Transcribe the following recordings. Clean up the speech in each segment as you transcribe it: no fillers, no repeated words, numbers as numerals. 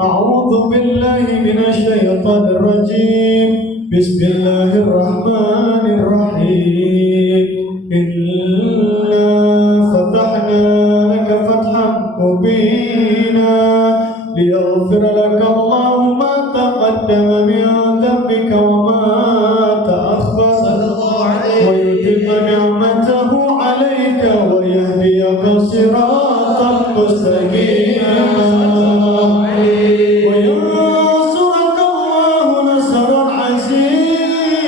أعوذ بالله من الشيطان الرجيم بسم الله الرحمن الرحيم إنا فتحنا لك فتحا مبينا ليغفر لك الله ما تقدم من ذنبك وما تأخر ويتم نعمته عليك ويهديك صراطا مستقيما وينصرك الله نصرا عزيزا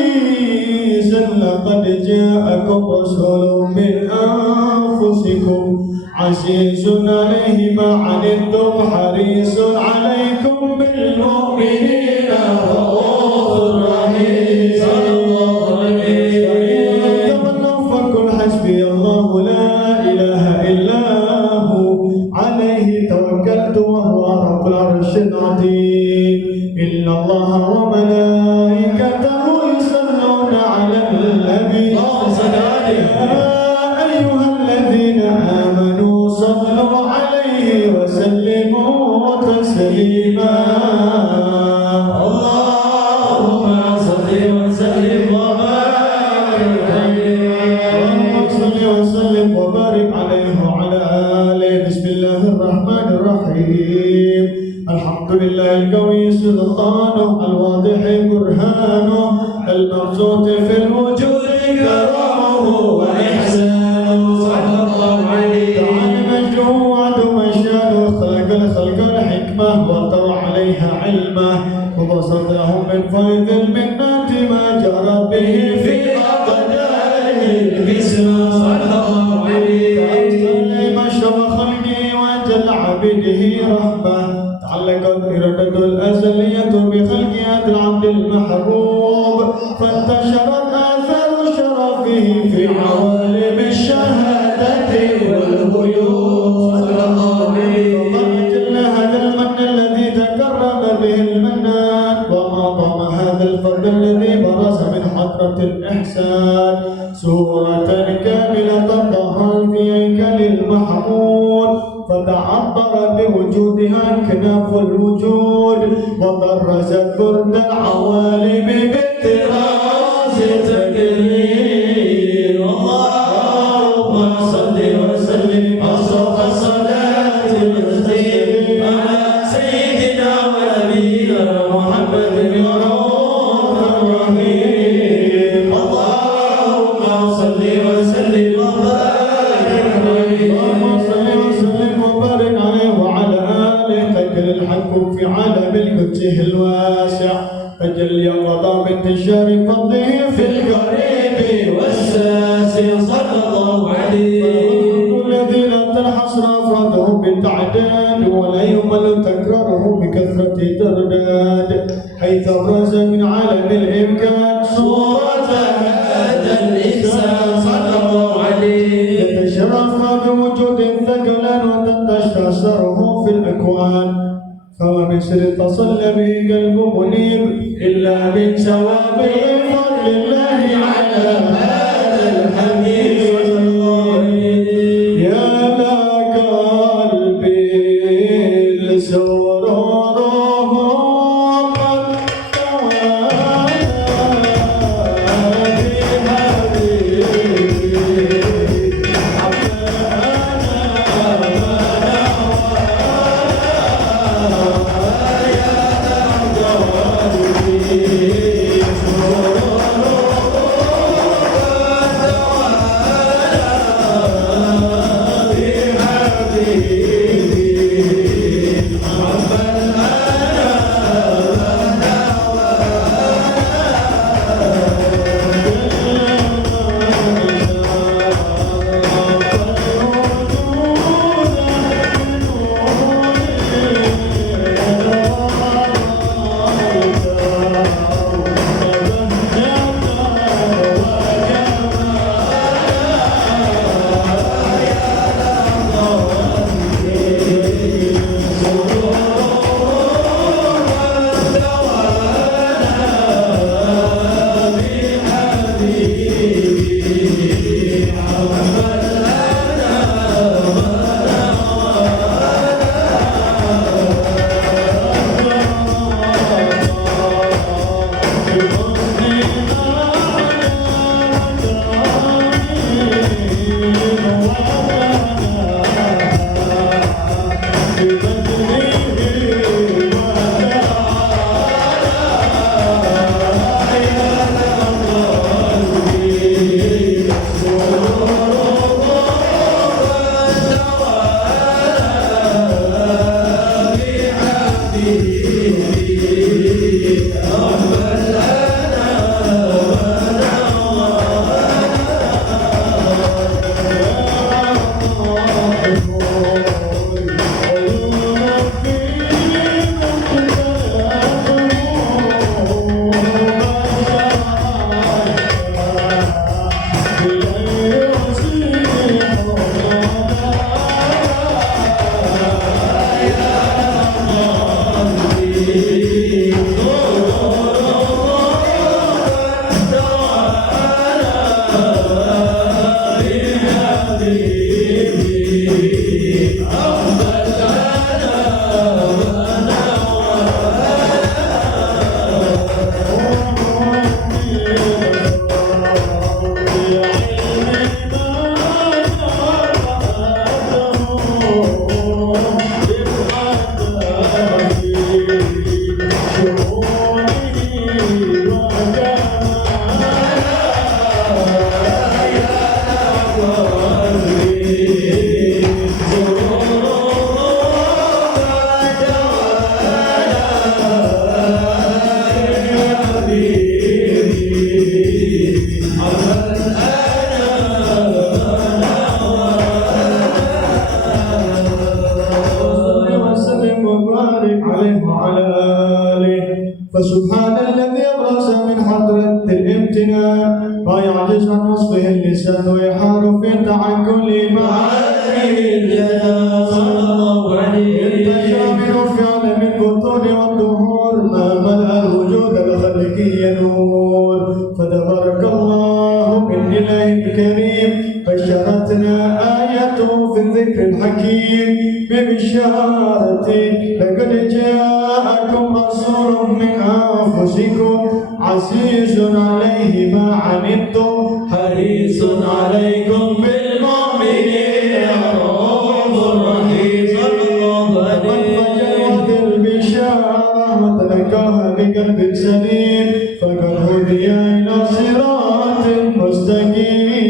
لقد جاءكم رسول من أنفسكم عزيز عليه ما عنتم حريص عليكم بالمؤمنين رؤوف رحيم تمنوا فقل حسبي الله لا إله إلا هو عليه توكلت وهو رب العرش العظيم إن الله وملائكته يصلون على النبي أيها الذين آمنوا صلوا عليه وسلموا تسليما اللهم صل وسلم وبارك عليه اللهم صل وسلم وبارك عليه وعلى آله بسم الله الرحمن الرحيم الحمد لله القوي سلطانه الواضح برهانه المبسوط في الوجود كرمه وإحسانه صلى الله عليه تعالى مجده وعده مشانه خلق الخلق الحكمة وطوى عليها علمه وبسطهم من فيض المنات ما جرى به في أقداره القسمة صلى الله عليه فأرسل بشر خلقه وجل عبده رحمة تعلقت إرادة الأزلية بخلقيات العبد المحبوب فانتشرت آثار شرفه في عوالم الشهادة والغيوب صلى الله عليه وسلم هذا المن الذي تكرم به المنان وأعظم هذا الفضل الذي برز من حضرة الإحسان سورة كاملة ظهر في هيكل المحمود فتعبر بوجودها كناف الوجود وطرزت برد العوالم بالطراز تكريم اللهم صل وسلم أصدق الصلاة والتسليم على سيدنا ونبينا محمد الرؤوف الرحيم اللهم صل وسلم وبارك عليه الحكم في عالم الكتشه الواسع فجل وضع بانتشار فضله في القريب والساسع صلى الله عليه الذي لا تنحصر افراده بالتعداد ولا يمل تكراره بكثره ترداد حيث ابرز من عالم الامكان صوره هذا الانسان صلى الله عليه يتشرف بوجود ثقلا وتنتشره في الاكوان فما من سر اتصل به قلب منيب إلا من ثوابه فضل الله على هذا الحبيب يا لا قلبي لسروره قد توالى بحبيبي فسبحان الذي أبرز من حضرة الامتنان ما يعجز عن وصفه اللسان ويحار في التعقل معاني الجلال التشابه في عالم البطون والظهور ما ملأ الوجود الخلقي نور فتبارك الله من إله الكريم بشرتنا آيته في الذكر الحكيم ببشارة لقد جاءكم رسول من أنفسكم عزيز عليه ما عنتم حريص عليكم بالمؤمنين رؤوف رحيم فجوت البشارة وتلقاها بقلب سليم فقد هدي إلى صراط مستقيم.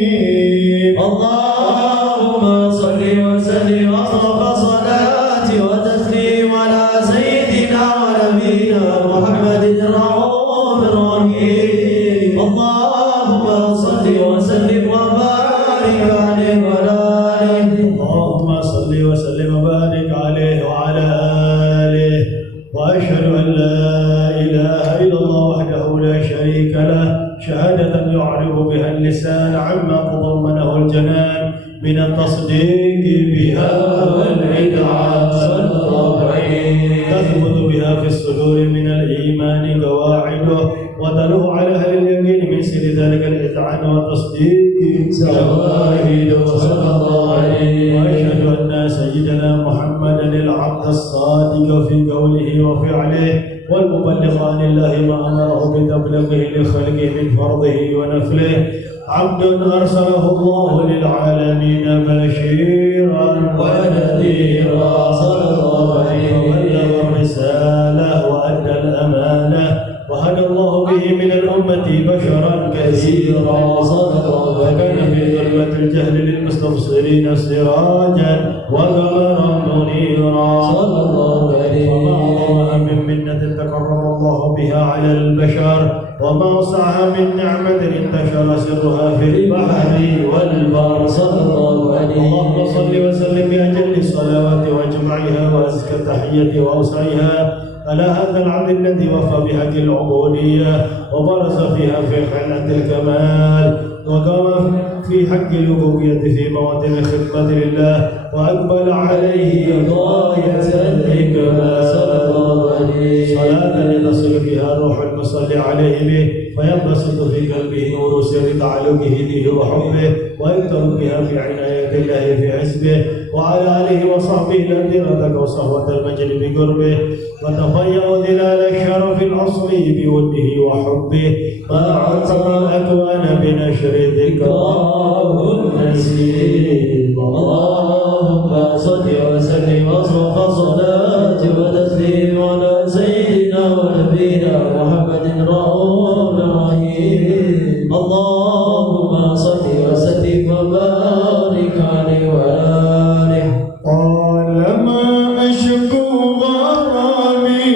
اللهم صل وسلم أصرف صلاة وتسليم على سيدنا ونبينا محمد الرؤوف الرحيم. اللهم صل وسلم وبارك عليه وعلى آله. اللهم صل وسلم وبارك عليه وعلى آله. وأشهد أن لا إله إلا الله وحده لا شريك له شهادة يعرف بها اللسان عما تضمنه الجنان من التصديق بها والإدعاء صلى الله عليه تثبت بها في الصدور من الإيمان قواعده وتلوح على أهل اليقين من سر ذلك الإذعان والتصديق شواهد صلى الله عليه. وأشهد أن سيدنا محمدا العبد الصادق في قوله وفعله والمبلغ عن الله ما أمره بتبليغه لخلقه من فرضه ونفله عبد أرسله الله للعالمين بشيرا ونذيرا صلى الله عليه وبلغ الرسالة وأدى الأمانة وهدى الله به من الأمة بشرا كثيرا صلى الله عليه وكان في ظلمة الجهل للمستبصرين سراجا وقمرا منيرا صلى الله عليه وما أعظمها من منة تكرم الله بها على البشر وما وسعها من نعمة انتشر سرها في البحر والبر صلى الله عليه. اللهم صل وسلم بأجل الصلوات وأجمعها وأزكى التحية وأوسعها على هذا العبد الذي وفى بحق العبودية وبرز فيها في خلعة الكمال وقام في حق الألوهية في مواطن الخدمة لله وأقبل عليه غاية الإكمال صلى الله عليه. صلاة تصل فيها روح المصلي عليه به فينبسط في قلبه نور سر تعلقه به وحبه ويكتر بها في عناية الله في حزبه وعلى آله وصحبه الذين ارتقوا صهوة المجد بقربه وتفيأوا ظلال الشرف الأصلي بوده وحبه وأعطى الأكوان بنشر ذكراه النسيم. اللهم صل وسلم وصرف صلاة وتسليم على سيدنا ونبينا محمد الرؤوف الرحيم. اللهم صل وسلم وبارك عليه وعلى آله. قال ما أشكو غرامي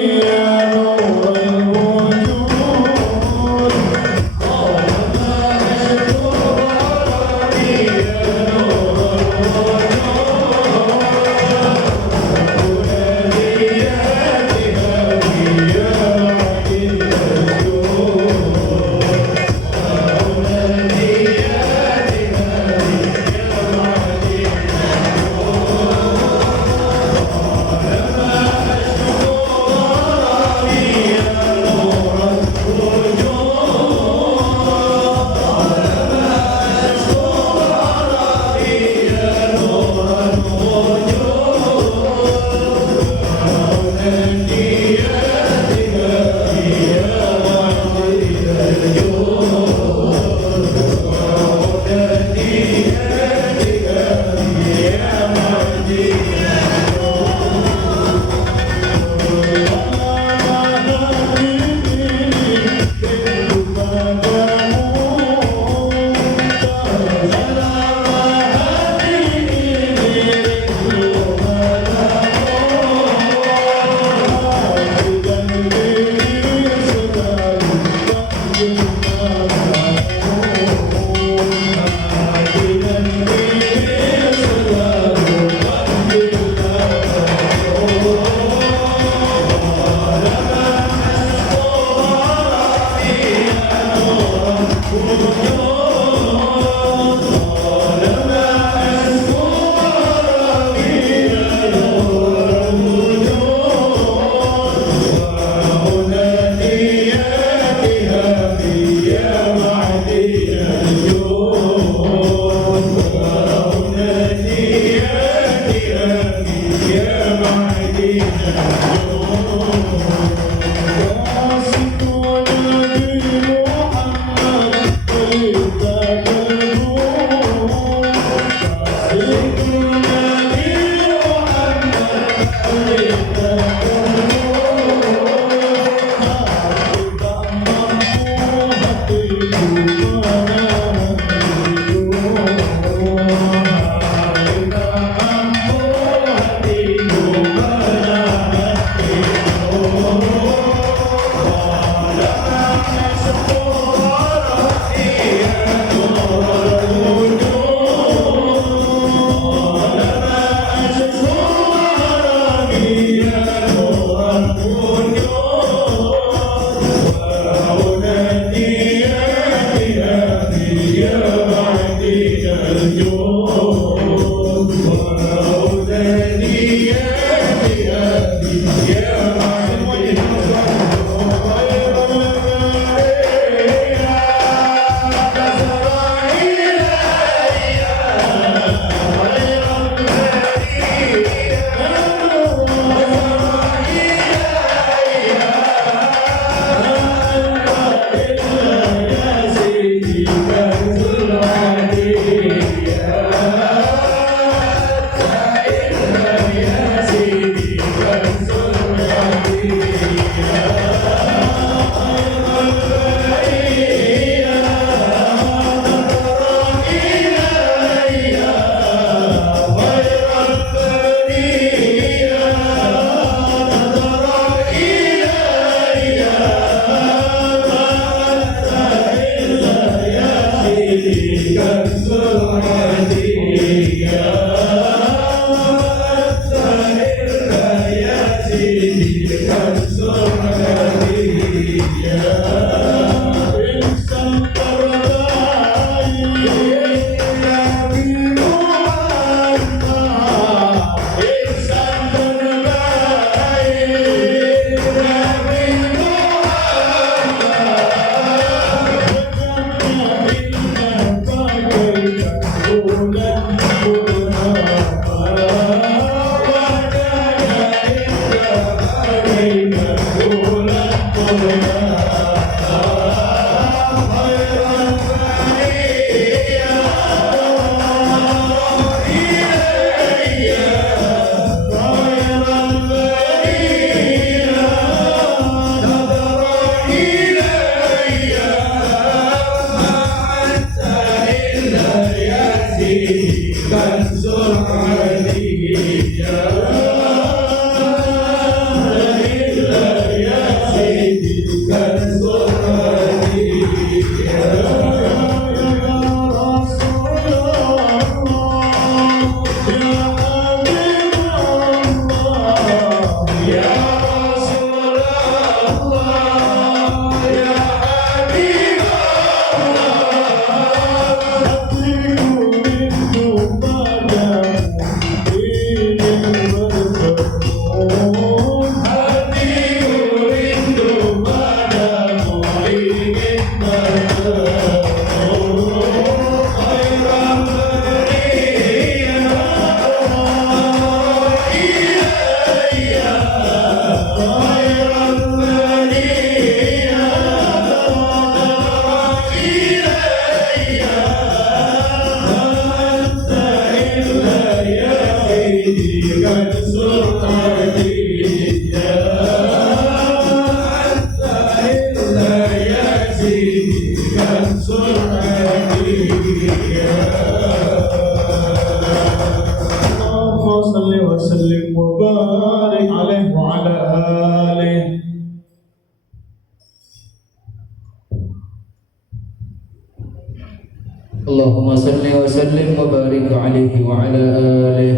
اللهم صل وسلم وبارك عليه وعلى آله.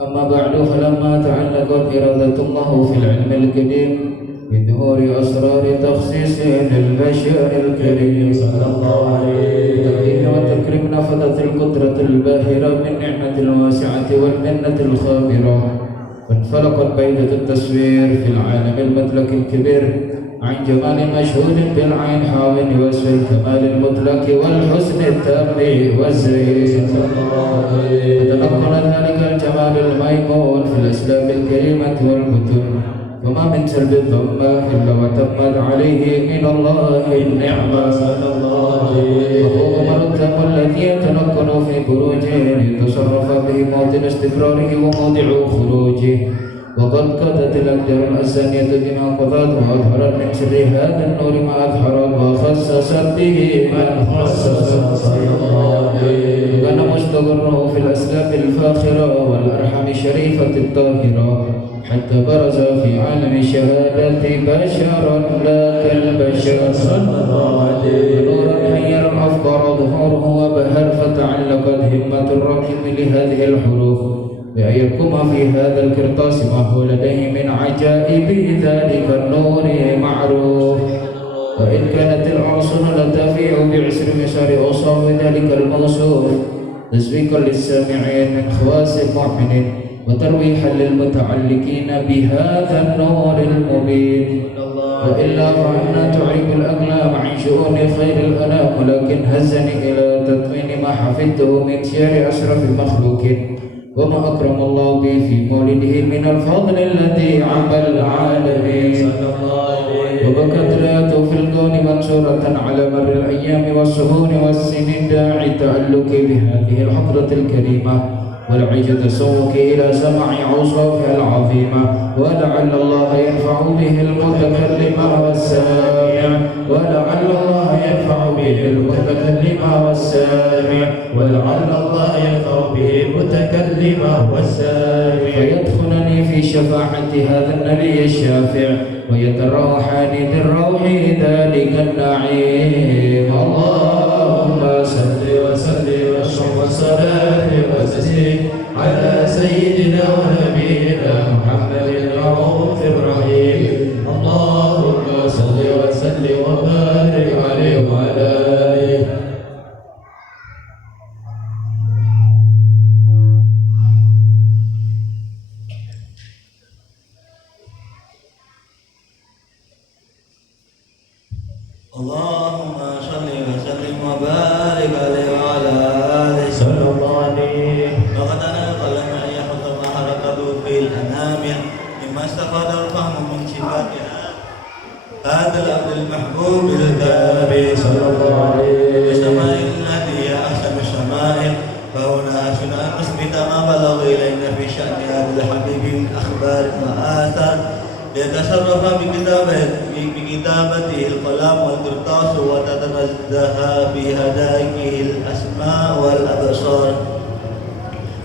أما بعد، فلما تعلقت إرادة الله في العلم القديم بظهور أسرار تخصيص للبشر الكريم صلى الله عليه وسلم وتكريم نفذت القدرة الباهرة من نعمة الواسعة والمنة الخابرة، فانفلقت بيدة التصوير في العالم المطلق الكبير عن جمال مشهود بالعين حاول وصف الكمال المطلق والحسن التام والزين، وتنقل ذلك الجمال الميمون في الأسلام الكريمة والكتب، وما من سلب الضمة إلا وتمت عليه من الله النعمة، وهو مرتب الذي يتنقل في بروجه ليتصرف به موطن استقراره وموضع خروجه. وقد قضت الأقدار الأسانية بما قضت، وأظهرت من سر هذا النور ما أظهرت، وخصصت به من خصص صلى الله عليه. وكان مستقره في الأسلاف الفاخرة والأرحام الشريفة الطاهرة، حتى برز في عالم الشهادة بشرا لا كالبشر صلى الله عليه. ونورا حير الأفكار ظهوره وبهر، فتعلقت همة الراكب لهذه الحروف بأن يقوم في هذا القرطاس ما هو لديه من عجائب ذلك النور معروف. وإن كانت الأعصر لتفيع بعسر مسار أوصاف ذلك الموصوف، تسويقا للسامعين من خواص المؤمنين، وترويحا للمتعلقين بهذا النور المبين. وإلا فعنا تعرب الأقلام عن شؤون خير الأنام، ولكن هزني إلى تطمين ما حفظته من سير أشرف المخلوقين، وما أكرم الله به في مولده من الفضل الذي عم العالمين. وبكت رايته في الكون منشورة على مر الأيام والشهور والسنين، داعي تألق بهذه الحضرة الكريمة والعج تسوق إلى سماع أوصافها العظيمة، ولعل الله ينفع به المتكلم والسامع، ولعل الله ينفع به المتكلم والسامع، ولعل الله ينفع به المتكلم والسامع، فيدخلني في شفاعة هذا النبي الشافع، ويتروحان بالروح ذلك النعيم. اللهم صل وسلم وصلاة وتسليم على سيدنا ونبينا محمد الرؤوف الرحيم اللهم صل وسلم وبارك عليه وعلى آله صلى الله عليه. وقد أنا القلم أن يحط ما حركته في الأنامل مما استفاد الفهم من صفاتها هذا العبد المحبوب الكامل صلى الله عليه. الشمائل التي هي أحسن الشمائل فهنا أشنا أن نثبت ما بلغ إلينا في شأن هذا الحبيب من أخبار وآثار يتصرف بكتابته القلم والقرطاس وتتنزه في هدايته الأسماء والأبصار.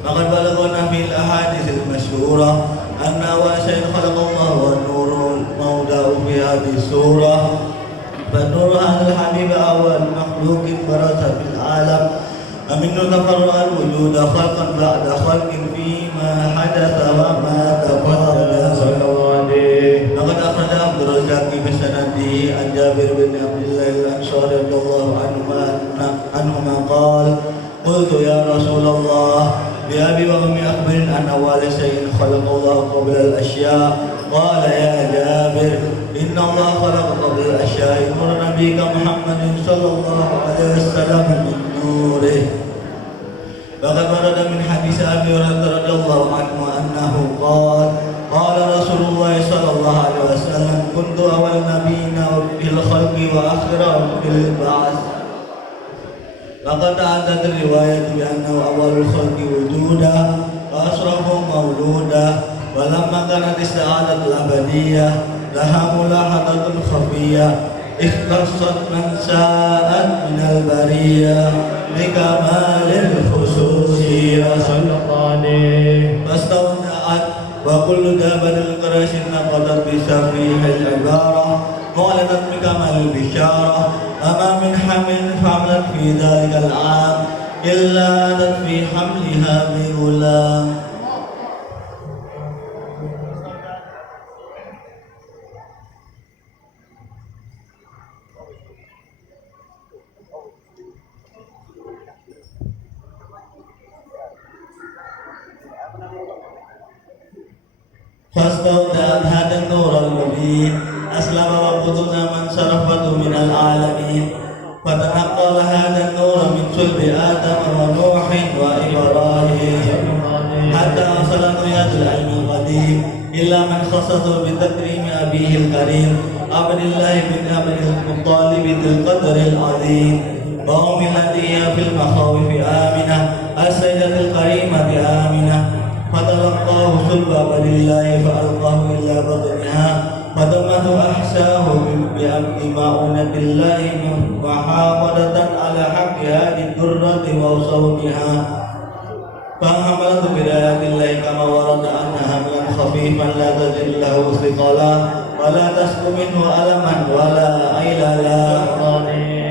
وقد بلغنا في الأحاديث المشهورة أن أول شيء خلق الله والنور موضع في هذه السورة. فالنور هذا الحبيب أول مخلوق برز في العالم ومنه تفرع الوجود خلقا بعد خلق فيما حدث وما تقدم. صلى الله عليه. لقد أخرج عبد الرزاق بسنده عن جابر بن عبد الله الأنصاري رضي الله عنهما قال: قلت يا رسول الله بأبي وأمي أخبرني عن أول شيء خلق الله قبل الأشياء. قال: يا جابر إن الله خلق قبل الأشياء نور نبيك محمد صلى الله عليه وسلم من نوره. وقد ورد من حديث أبي هريرة رضي الله عنه أنه قال: قال رسول الله صلى الله عليه وسلم: كنت أول نبينا في الخلق وآخرهم في البعث. وقد عدت الرواية بأنه أول الخلق وجودا وأشرفهم مولودا. ولما كانت السعادة الأبدية لها ملاحظة خفية اختصت من شاءت من البرية بكمال الخصوصية صلى الله عليه. فاستودعت وكل جبل القريش نقضت بصريح العبارة معلنت بكمال البشارة. أما من حمل فعملت في ذلك العام إلا أتت في حملها بغلام. فاستودعت هذا النور المبين أسلم وقتنا من شرفته من العالمين. فتنقل هذا النور من صلب آدم ونوح وإبراهيم حتى وصل رياض العلم القديم إلا من خصصه بتكريم أبيه الكريم عبد الله بن عبد المطلب ذي القدر العظيم وأم التي هي في المخاوف آمنة السيدة الكريمة آمنة. فتلقاه صلب عبد الله فألقاه إلى بطنها فدمته أحساه بأمد مؤونة الله محافظة على حق هذه الدرة وصونها. فحملت برايات الله كما ورد أنها حملا خفيفا لا تزل له ثقلا ولا تسكو منه ألما ولا عيللا.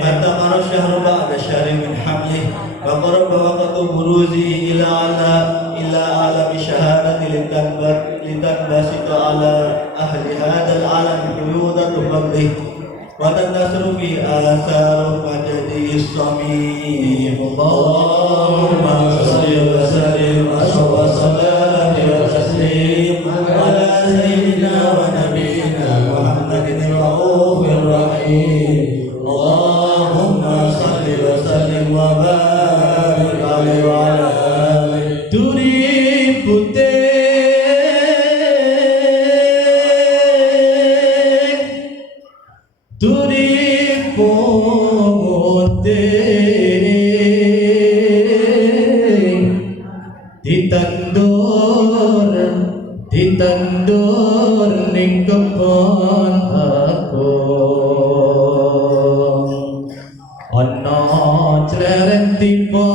حتى مر الشهر بعد شهر من حمله وقرب وقت بروزه إلى عالم الشهادة لتنبسط على أهل هذا العالم قيودة فضله وتنتصر في آثار مجده الصميم. اللهم صل وسلم أشرف الصلاة والتسليم على سيدنا ونبينا محمد الرؤوف الرحيم. اللهم صل وسلم وبارك عليه وعلى آله. Duri putih ditandur ning kebon aku ana cleren tiba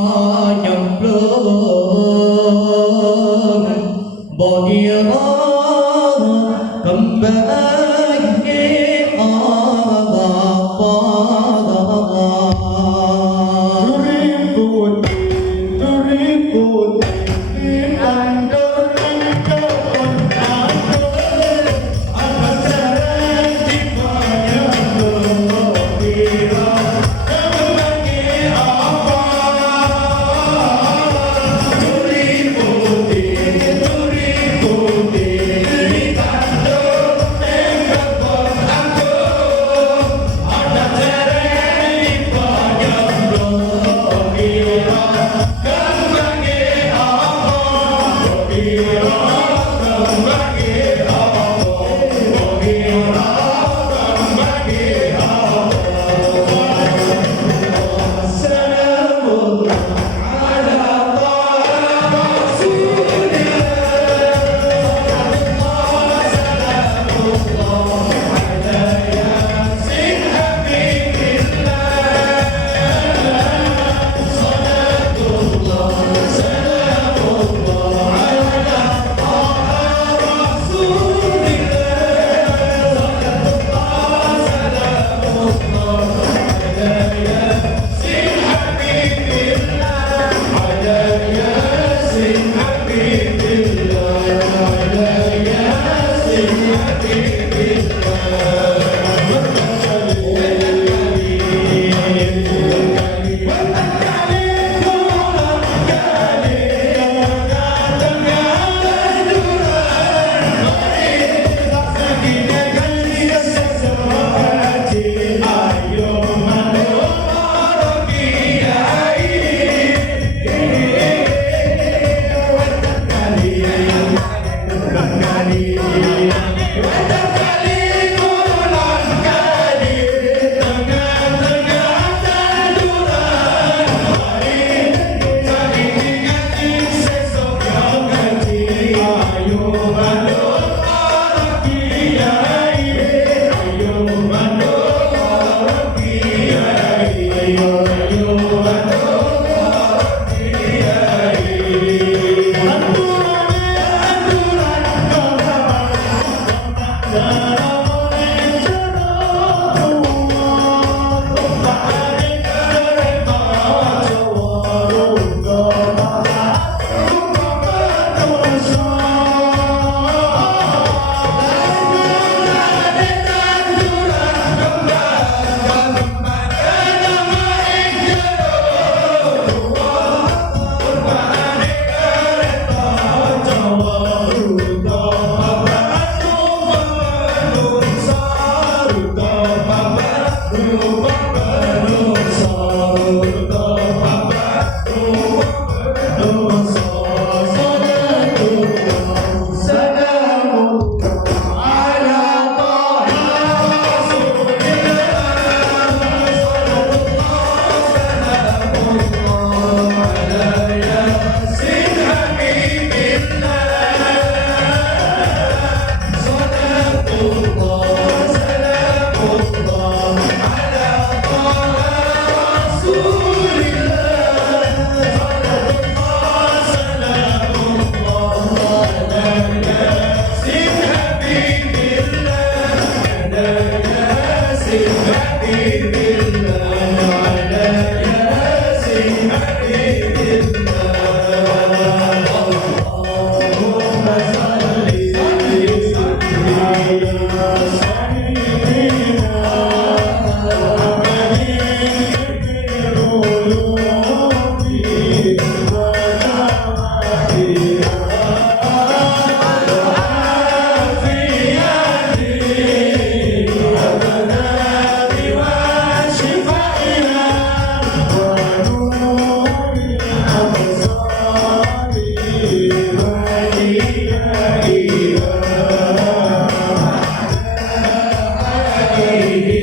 nyemplung mbok ira kembali apa Terima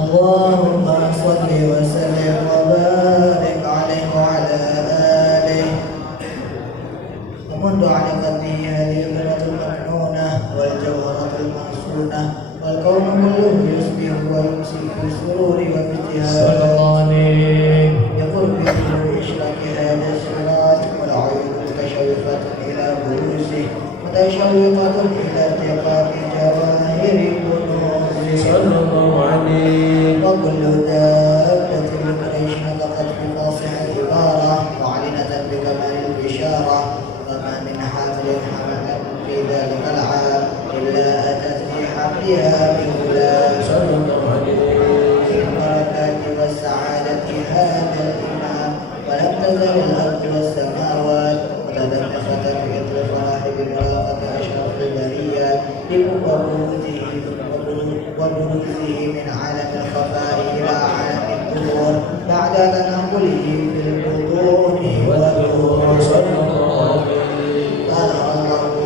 Allahumma salli wa sallim wa barik alaihi wa ala alihi. ومنذ علقتني هذه البلد المكنونة والجوهرة المحسونة والكون كله يصبح ويمسي في السرور وابتهاج يقول بنور إشراق هذا السراج والعيون متشوفة إلى بروزه متشوقة إلى ارتقاء جواهر كنوزه صلى الله عليه وكل دابة من الأرض والسماوات متدفقة بإثر الفرح بمرافقة أشرف البرية وبروزه من عالم الخفاء إلى عالم الظهور بعد تنقله في البطون والظهور. صار الله في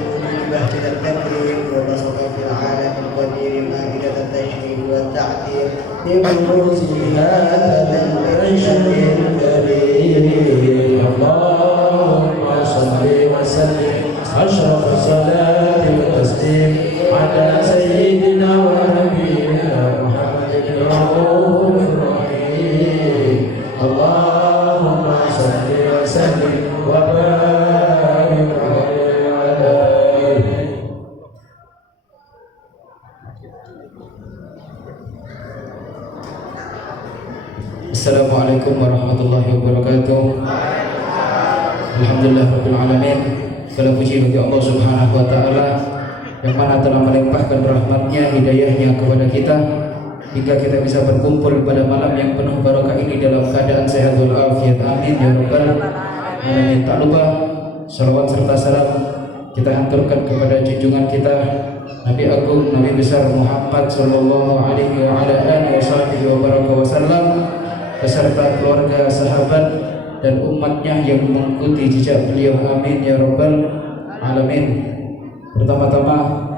الوجود بهجة التكريم وبسط في العالم القدير مائدة التشريف والتعديل ببروزه هذا المنشد الكريم. اللهم صل وسلم أشرف الصلاة والتسليم على سيدنا ونبينا محمد الرؤوف الرحيم. اللهم صل وسلم وبارك عليه. Assalamualaikum warahmatullahi wabarakatuh. Alhamdulillahirabbil alamin. Segala puji bagi Allah Subhanahu wa taala yang mana telah melimpahkan rahmat-Nya, hidayah-Nya kepada kita hingga kita bisa berkumpul pada malam yang penuh barakah ini dalam keadaan sehat walafiat. Amin ya rabbal alamin. Tak lupa salawat serta salam kita haturkan kepada junjungan kita Nabi Agung, Nabi besar Muhammad sallallahu alaihi wa ala alihi wasallam beserta keluarga, sahabat dan umatnya yang mengikuti jejak beliau. Amin ya rabbal alamin. Pertama-tama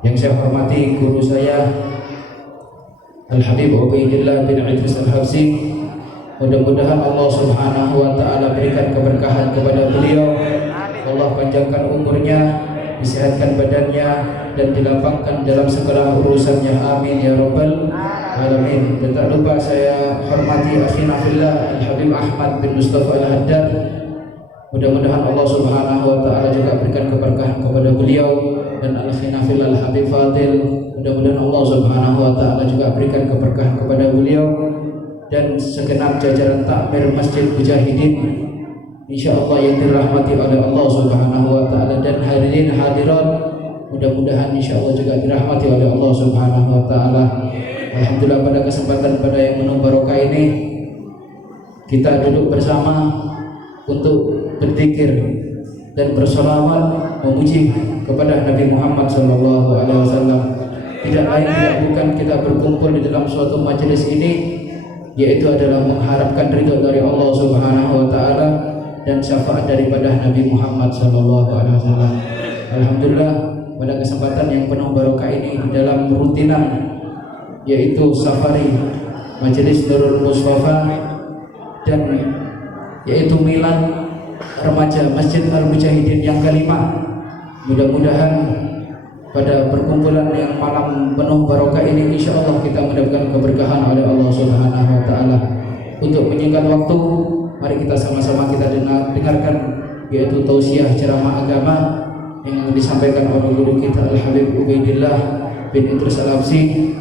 yang saya hormati guru saya Al-Habib Ubaidillah bin Idris Al-Habsi. Mudah-mudahan Allah Subhanahu wa taala berikan keberkahan kepada beliau. Allah panjangkan umurnya, disehatkan badannya dan dilapangkan dalam segala urusannya. Amin ya rabbal alamin. Dan tak lupa saya hormati akhina fillah Al-Habib Ahmad bin Mustafa Al-Haddad. Mudah-mudahan Allah Subhanahu wa taala juga berikan keberkahan kepada beliau dan akhina fillah Al-Habib Fadil. Mudah-mudahan Allah Subhanahu wa taala juga berikan keberkahan kepada beliau dan segenap jajaran takmir Masjid Mujahidin insyaallah yang dirahmati oleh Allah Subhanahu wa taala dan hadirin hadirat mudah-mudahan insyaallah juga dirahmati oleh Allah Subhanahu wa taala. Alhamdulillah, pada kesempatan pada yang penuh barokah ini kita duduk bersama untuk berzikir dan bersolawat memuji kepada Nabi Muhammad sallallahu alaihi wasallam. Tidak lain tidak bukan kita berkumpul di dalam suatu majelis ini yaitu adalah mengharapkan ridho dari Allah Subhanahu wa taala dan syafaat daripada Nabi Muhammad sallallahu alaihi wasallam. Alhamdulillah, pada kesempatan yang penuh barokah ini di dalam rutinan yaitu safari Majelis Nurul Mustafa dan yaitu milad remaja Masjid Al-Mujahidin yang kelima. Mudah-mudahan pada perkumpulan yang malam penuh barokah ini insyaallah kita mendapatkan keberkahan oleh Allah Subhanahu wa taala. Untuk menyingkat waktu, mari kita sama-sama kita dengarkan yaitu tausiah ceramah agama yang disampaikan oleh guru kita Al-Habib Ubaidillah bin Idris Al-Habsi,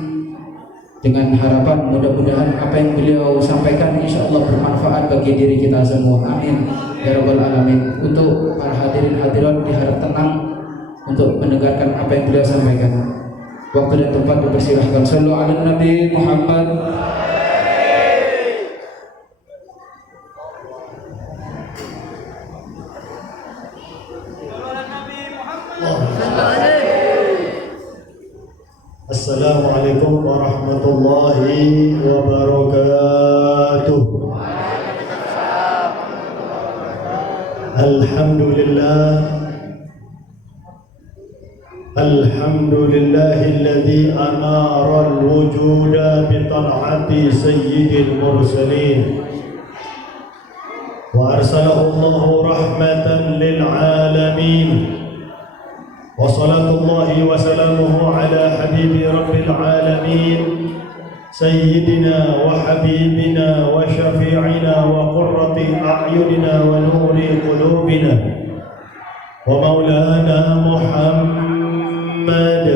dengan harapan mudah-mudahan apa yang beliau sampaikan insyaallah bermanfaat bagi diri kita semua. Amin ya rabbal alamin. Untuk para hadirin hadirat diharap tenang untuk mendengarkan apa yang beliau sampaikan. Waktu dan tempat dipersilahkan. Shallu ala Nabi Muhammad. Assalamualaikum warahmatullahi wabarakatuh. Alhamdulillah. Alhamdulillahilladzi anara al-wujuda bi tal'ati sayyidil mursalin wa arsalahu Allahu rahmatan lil alamin. وصلاة الله وسلامه على حبيب رب العالمين سيدنا وحبيبنا وشفيعنا وقرة أعيننا ونور قلوبنا ومولانا محمد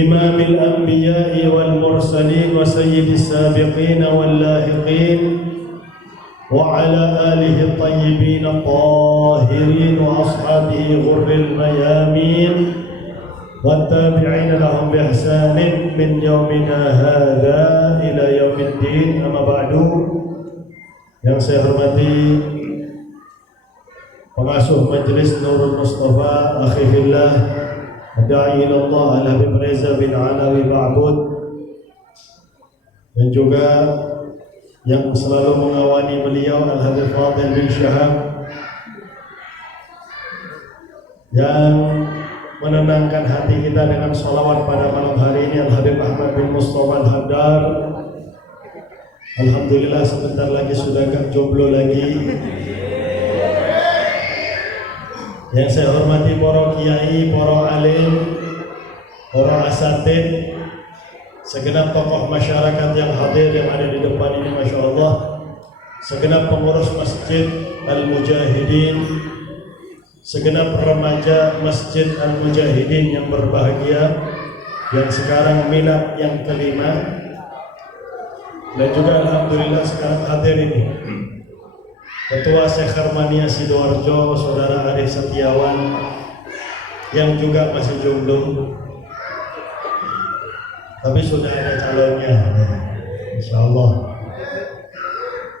إمام الأنبياء والمرسلين وسيد السابقين واللاحقين وعلى آله الطيبين الطاهرين وأصحابه غر الميامين والتابعين لهم بإحسان من يومنا هذا ila yaumiddin. Amma ba'du. Yang saya hormati pengasuh Majelis Nurul Mustafa, akhi fillah, da'i ila Allah Al-Habib Reza bin Alawi Ba'bud, dan juga yang selalu mengawani beliau Al-Habib Fadil bin Syahab, yang menenangkan hati kita dengan sholawat pada malam hari ini Al-Habib Ahmad bin Mustafa Al-Haddar. Alhamdulillah sebentar lagi sudah gak jomblo lagi. Yang saya hormati para kiai, para alim, para asatid, segenap tokoh masyarakat yang hadir yang ada di depan ini, Masya Allah, segenap pengurus Masjid Al-Mujahidin, segenap remaja Masjid Al-Mujahidin yang berbahagia, yang sekarang milad yang kelima, dan juga alhamdulillah sekarang hadir ini Ketua Syekh Harmania Sidoarjo, Saudara Arif Setiawan, yang juga masih jomblo, tapi sudah ada calonnya, insya Allah.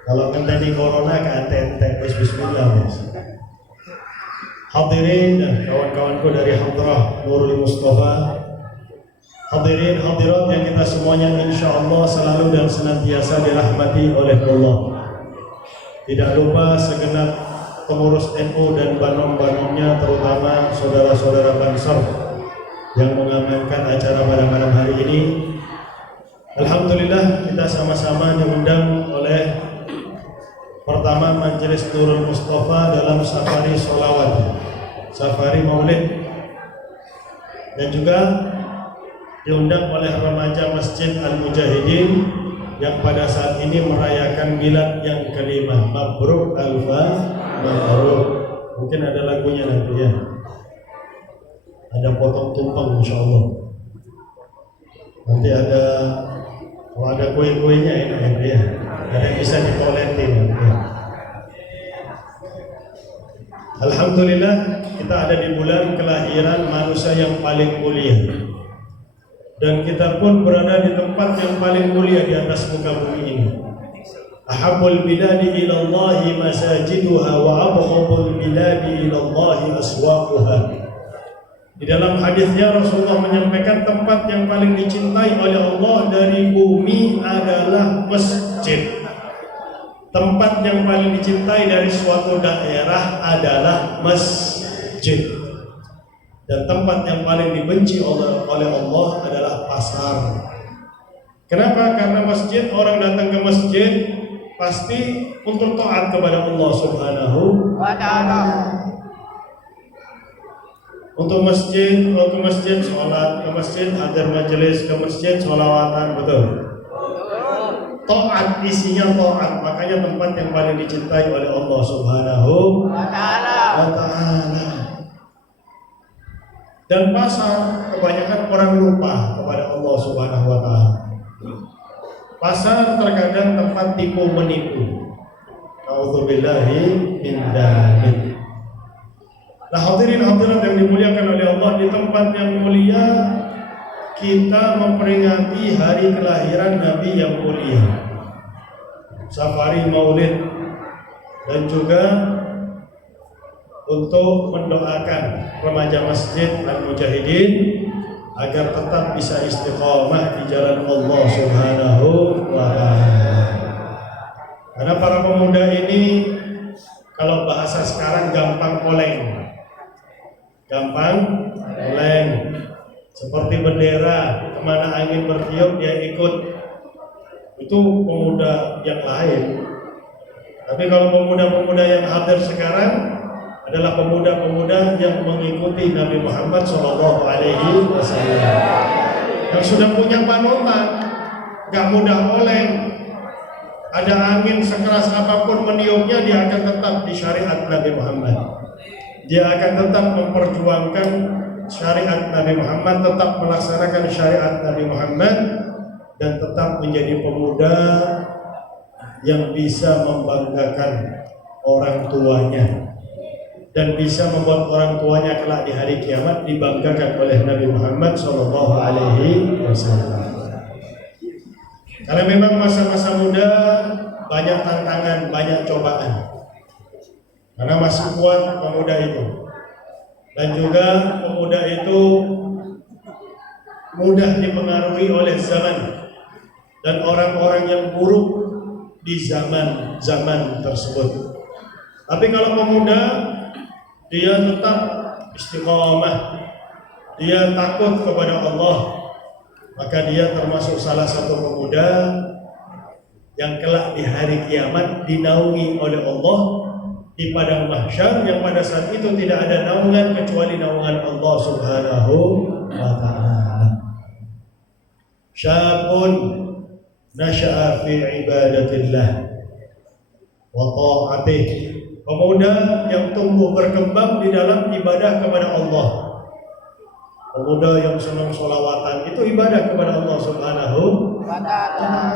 Kalau ngenteni corona ke ente, bismillah. Hadirin dan kawan-kawanku dari Hadrah Nurul Mustafa, hadirin hadirat yang kita semuanya insya Allah selalu dan senantiasa dirahmati oleh Allah. Tidak lupa segenap pengurus NU dan banom-banomnya, terutama saudara-saudara Bansar yang mengamankan acara pada malam hari ini. Alhamdulillah kita sama-sama diundang oleh pertama Majelis Nurul Mustafa dalam safari sholawat, safari maulid, dan juga diundang oleh remaja Masjid Al-Mujahidin yang pada saat ini merayakan milad yang kelima. Mabruk alfa mabruk. Mungkin ada lagunya nanti ya. Ada potong tumpeng insya Allah. Nanti ada, kalau ada kue-kuenya enak ya. Ada yang bisa ditoletin ya. Alhamdulillah kita ada di bulan kelahiran manusia yang paling mulia, dan kita pun berada di tempat yang paling mulia di atas muka bumi ini. Ahabbul biladi ilallahi masajiduha wa abghadul biladi ilallahi aswaquha. Di dalam hadisnya Rasulullah menyampaikan tempat yang paling dicintai oleh Allah dari bumi adalah masjid. Tempat yang paling dicintai dari suatu daerah adalah masjid. Dan tempat yang paling dibenci oleh Allah adalah pasar. Kenapa? Karena masjid, orang datang ke masjid pasti untuk taat kepada Allah Subhanahu wa ta'ala. Untuk masjid, ke masjid sholat, ke masjid hadir majelis, ke masjid sholawatan, betul. Taat, isinya taat. Makanya tempat yang paling dicintai oleh Allah Subhanahu wa ta'ala. Dan pasar, kebanyakan orang lupa kepada Allah Subhanahu wa ta'ala. Pasar terkadang tempat tipu menipu. A'udzubillahi min dzalik. Nah, hadirin hadirat yang dimuliakan oleh Allah, di tempat yang mulia kita memperingati hari kelahiran Nabi yang mulia, safari maulid, dan juga untuk mendoakan remaja Masjid Al-Mujahidin agar tetap bisa istiqamah di jalan Allah Subhanahu wa ta'ala. Karena para pemuda ini kalau bahasa sekarang gampang oleng. Seperti bendera, kemana angin bertiup dia ikut. Itu pemuda yang lain. Tapi kalau pemuda-pemuda yang hadir sekarang adalah pemuda-pemuda yang mengikuti Nabi Muhammad SAW, yang sudah punya panutan, gak mudah oleng. Ada angin sekeras apapun meniupnya, dia akan tetap di syariat Nabi Muhammad. Dia akan tetap memperjuangkan syariat Nabi Muhammad, tetap melaksanakan syariat Nabi Muhammad, dan tetap menjadi pemuda yang bisa membanggakan orang tuanya dan bisa membuat orang tuanya kelak di hari kiamat dibanggakan oleh Nabi Muhammad SAW. Karena memang masa-masa muda banyak tantangan, banyak cobaan. Karena masih kuat pemuda itu. Dan juga pemuda itu mudah dipengaruhi oleh zaman dan orang-orang yang buruk di zaman tersebut. Tapi kalau pemuda, dia tetap istiqomah, dia takut kepada Allah, maka dia termasuk salah satu pemuda yang kelak di hari kiamat dinaungi oleh Allah di padang mahsyar, yang pada saat itu tidak ada naungan kecuali naungan Allah Subhanahu wa ta'ala. Syabun nasya'a fi ibadatillah wa ta'atih. Pemuda yang tumbuh berkembang di dalam ibadah kepada Allah. Pemuda yang senang sholawatan, itu ibadah kepada Allah Subhanahu wa ta'ala.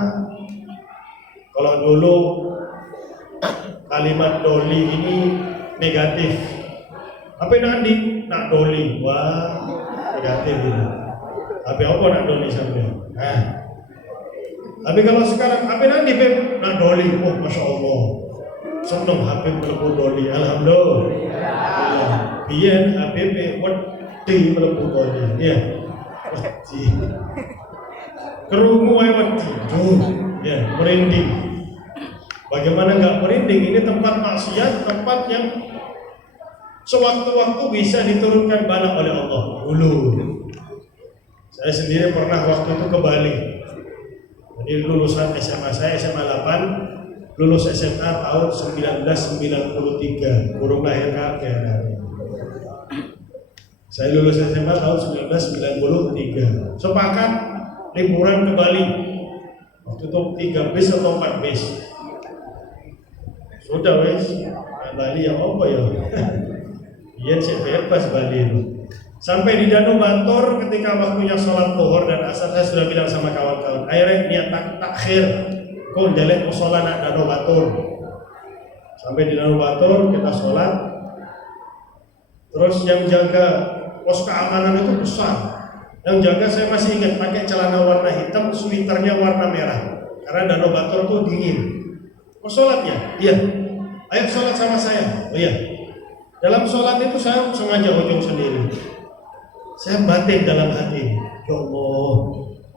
Kalau dulu kalimat doli ini negatif. Apa nanti nak doli? Wah, negatif ini. Tapi apa nak doli sampai? Nah. Tapi kalau sekarang apa nanti Beb? Nak doli. Oh, Masya Allah. Senang Habib melebu doli. Alhamdulillah. Biar Habib wedi melebu doli. Ya. Wedi. Kerungu wedi. Ya, merinding. Bagaimana nggak merinding? Ini tempat maksiat, tempat yang sewaktu-waktu bisa diturunkan bala oleh Allah. Dulu, saya sendiri pernah waktu itu ke Bali. Jadi lulusan SMA saya SMA 8, lulus SMA tahun 1993, kurung lahir kakek. Saya lulus SMA tahun 1993. Sepakat liburan ke Bali. Waktu itu 3 bis atau 4 bis. Sudah wes, Bali yang apa ya? Iya saya bebas Bali itu. Sampai di Danau Batur ketika waktunya sholat zuhur dan asar, saya sudah bilang sama kawan-kawan, akhirnya niat takhir, kau jalan musola nak Danau Batur. Sampai di Danau Batur kita sholat. Terus yang jaga pos keamanan itu besar. Yang jaga saya masih ingat pakai celana warna hitam, sweaternya warna merah. Karena Danau Batur itu dingin. Mau sholat ya? Iya. Ayo sholat sama saya. Oh iya. Dalam sholat itu saya sengaja ujung sendiri. Saya batin dalam hati. Ya Allah,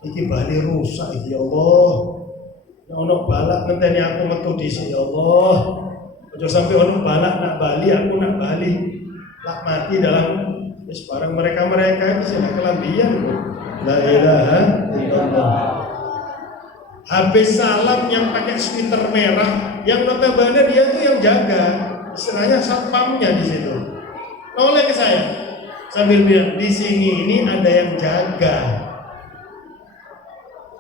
ini Bali rusak ya Allah. Ya Allah balak ngenteni aku metu di sini ya Allah. Ojo sampai ono balak nak Bali, aku nak Bali. Lah mati dalam barang mereka itu sih kelambian. La ilaha illallah. Habis salam yang pakai sweater merah, yang notabene dia itu yang jaga, istilahnya satpamnya di situ. Noleh ke saya sambil bilang, di sini ini ada yang jaga.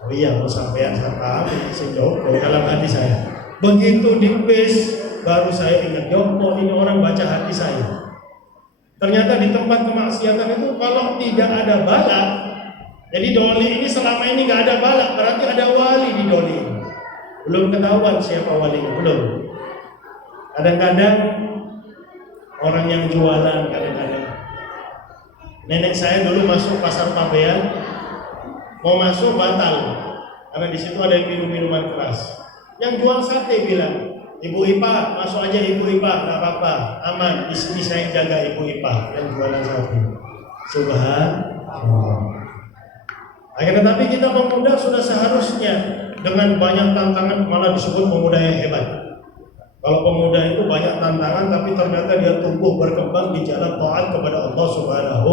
Oh iya, mau sampean satpam, si Joko dalam hati saya. Begitu di bis, baru saya ingat, Joko ini orang baca hati saya. Ternyata di tempat kemaksiatan itu kalau tidak ada balak. Jadi doli ini selama ini nggak ada balak, berarti ada wali di doli. Belum ketahuan siapa walinya, belum. Kadang-kadang orang yang jualan, kadang-kadang. Nenek saya dulu masuk pasar Pabean, mau masuk batal, karena di situ ada yang minum minuman keras. Yang jual sate bilang, Ibu Ipa, masuk aja Ibu Ipa, nggak apa-apa, aman. Di sini saya jaga Ibu Ipa yang jualan sate. Subhanallah. Akhirnya tapi kita pemuda sudah seharusnya dengan banyak tantangan, malah disebut pemuda yang hebat. Kalau pemuda itu banyak tantangan tapi ternyata dia tumbuh berkembang di jalan taat kepada Allah Subhanahu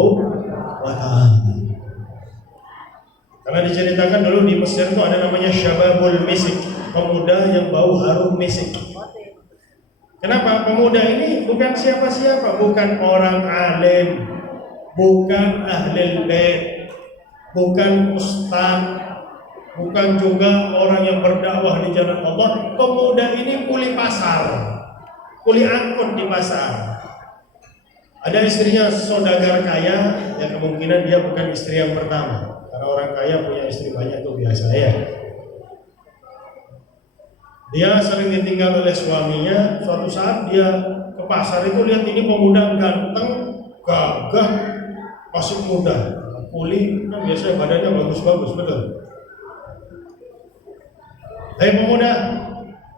wa ta'ala. Karena diceritakan dulu di Mesir itu ada namanya Syababul Misik, pemuda yang bau harum misik. Kenapa? Pemuda ini bukan siapa-siapa, bukan orang alim, bukan ahlul bait, bukan ustaz, bukan juga orang yang berdakwah di jalan Allah. Pemuda ini kuli pasar, kuli angkut di pasar. Ada istrinya saudagar kaya, ya kemungkinan dia bukan istri yang pertama. Karena orang kaya punya istri banyak itu biasa ya. Dia sering ditinggal oleh suaminya. Suatu saat dia ke pasar itu lihat ini pemuda ganteng, gagah, masih muda. Kuli kan biasanya badannya bagus-bagus, betul. Hei pemuda,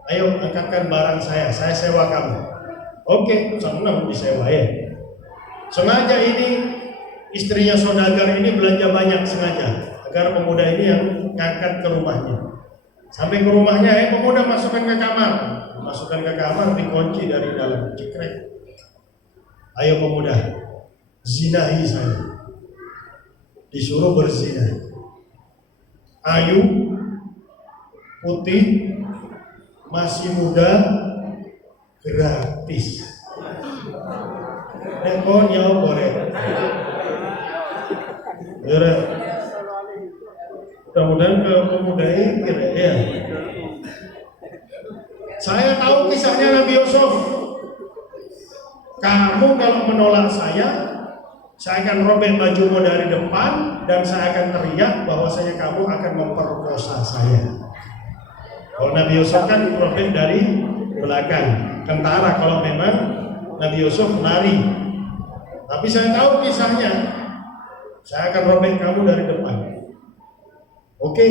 ayo angkatkan barang saya sewa kamu. Oke, senang disewa ya. Sengaja ini istrinya saudagar ini belanja banyak sengaja agar pemuda ini yang ngangkat ke rumahnya. Sampai ke rumahnya, pemuda masukkan ke kamar. Masukkan ke kamar, dikunci dari dalam, cekrek. Ayo pemuda, zinahi saya. Disuruh berzina. Ayu, putih, masih muda, gratis. Nekon ya boleh. Mudah-mudahan ke pemuda ini ya. Saya tahu kisahnya Nabi Yusuf. Kamu kalau menolak saya akan robek bajumu dari depan dan saya akan teriak bahwasanya kamu akan memperkosa saya. Kalau Nabi Yusuf kan robek dari belakang, tentara. Kalau memang Nabi Yusuf lari. Tapi saya tahu kisahnya. Saya akan robek kamu dari depan. Oke.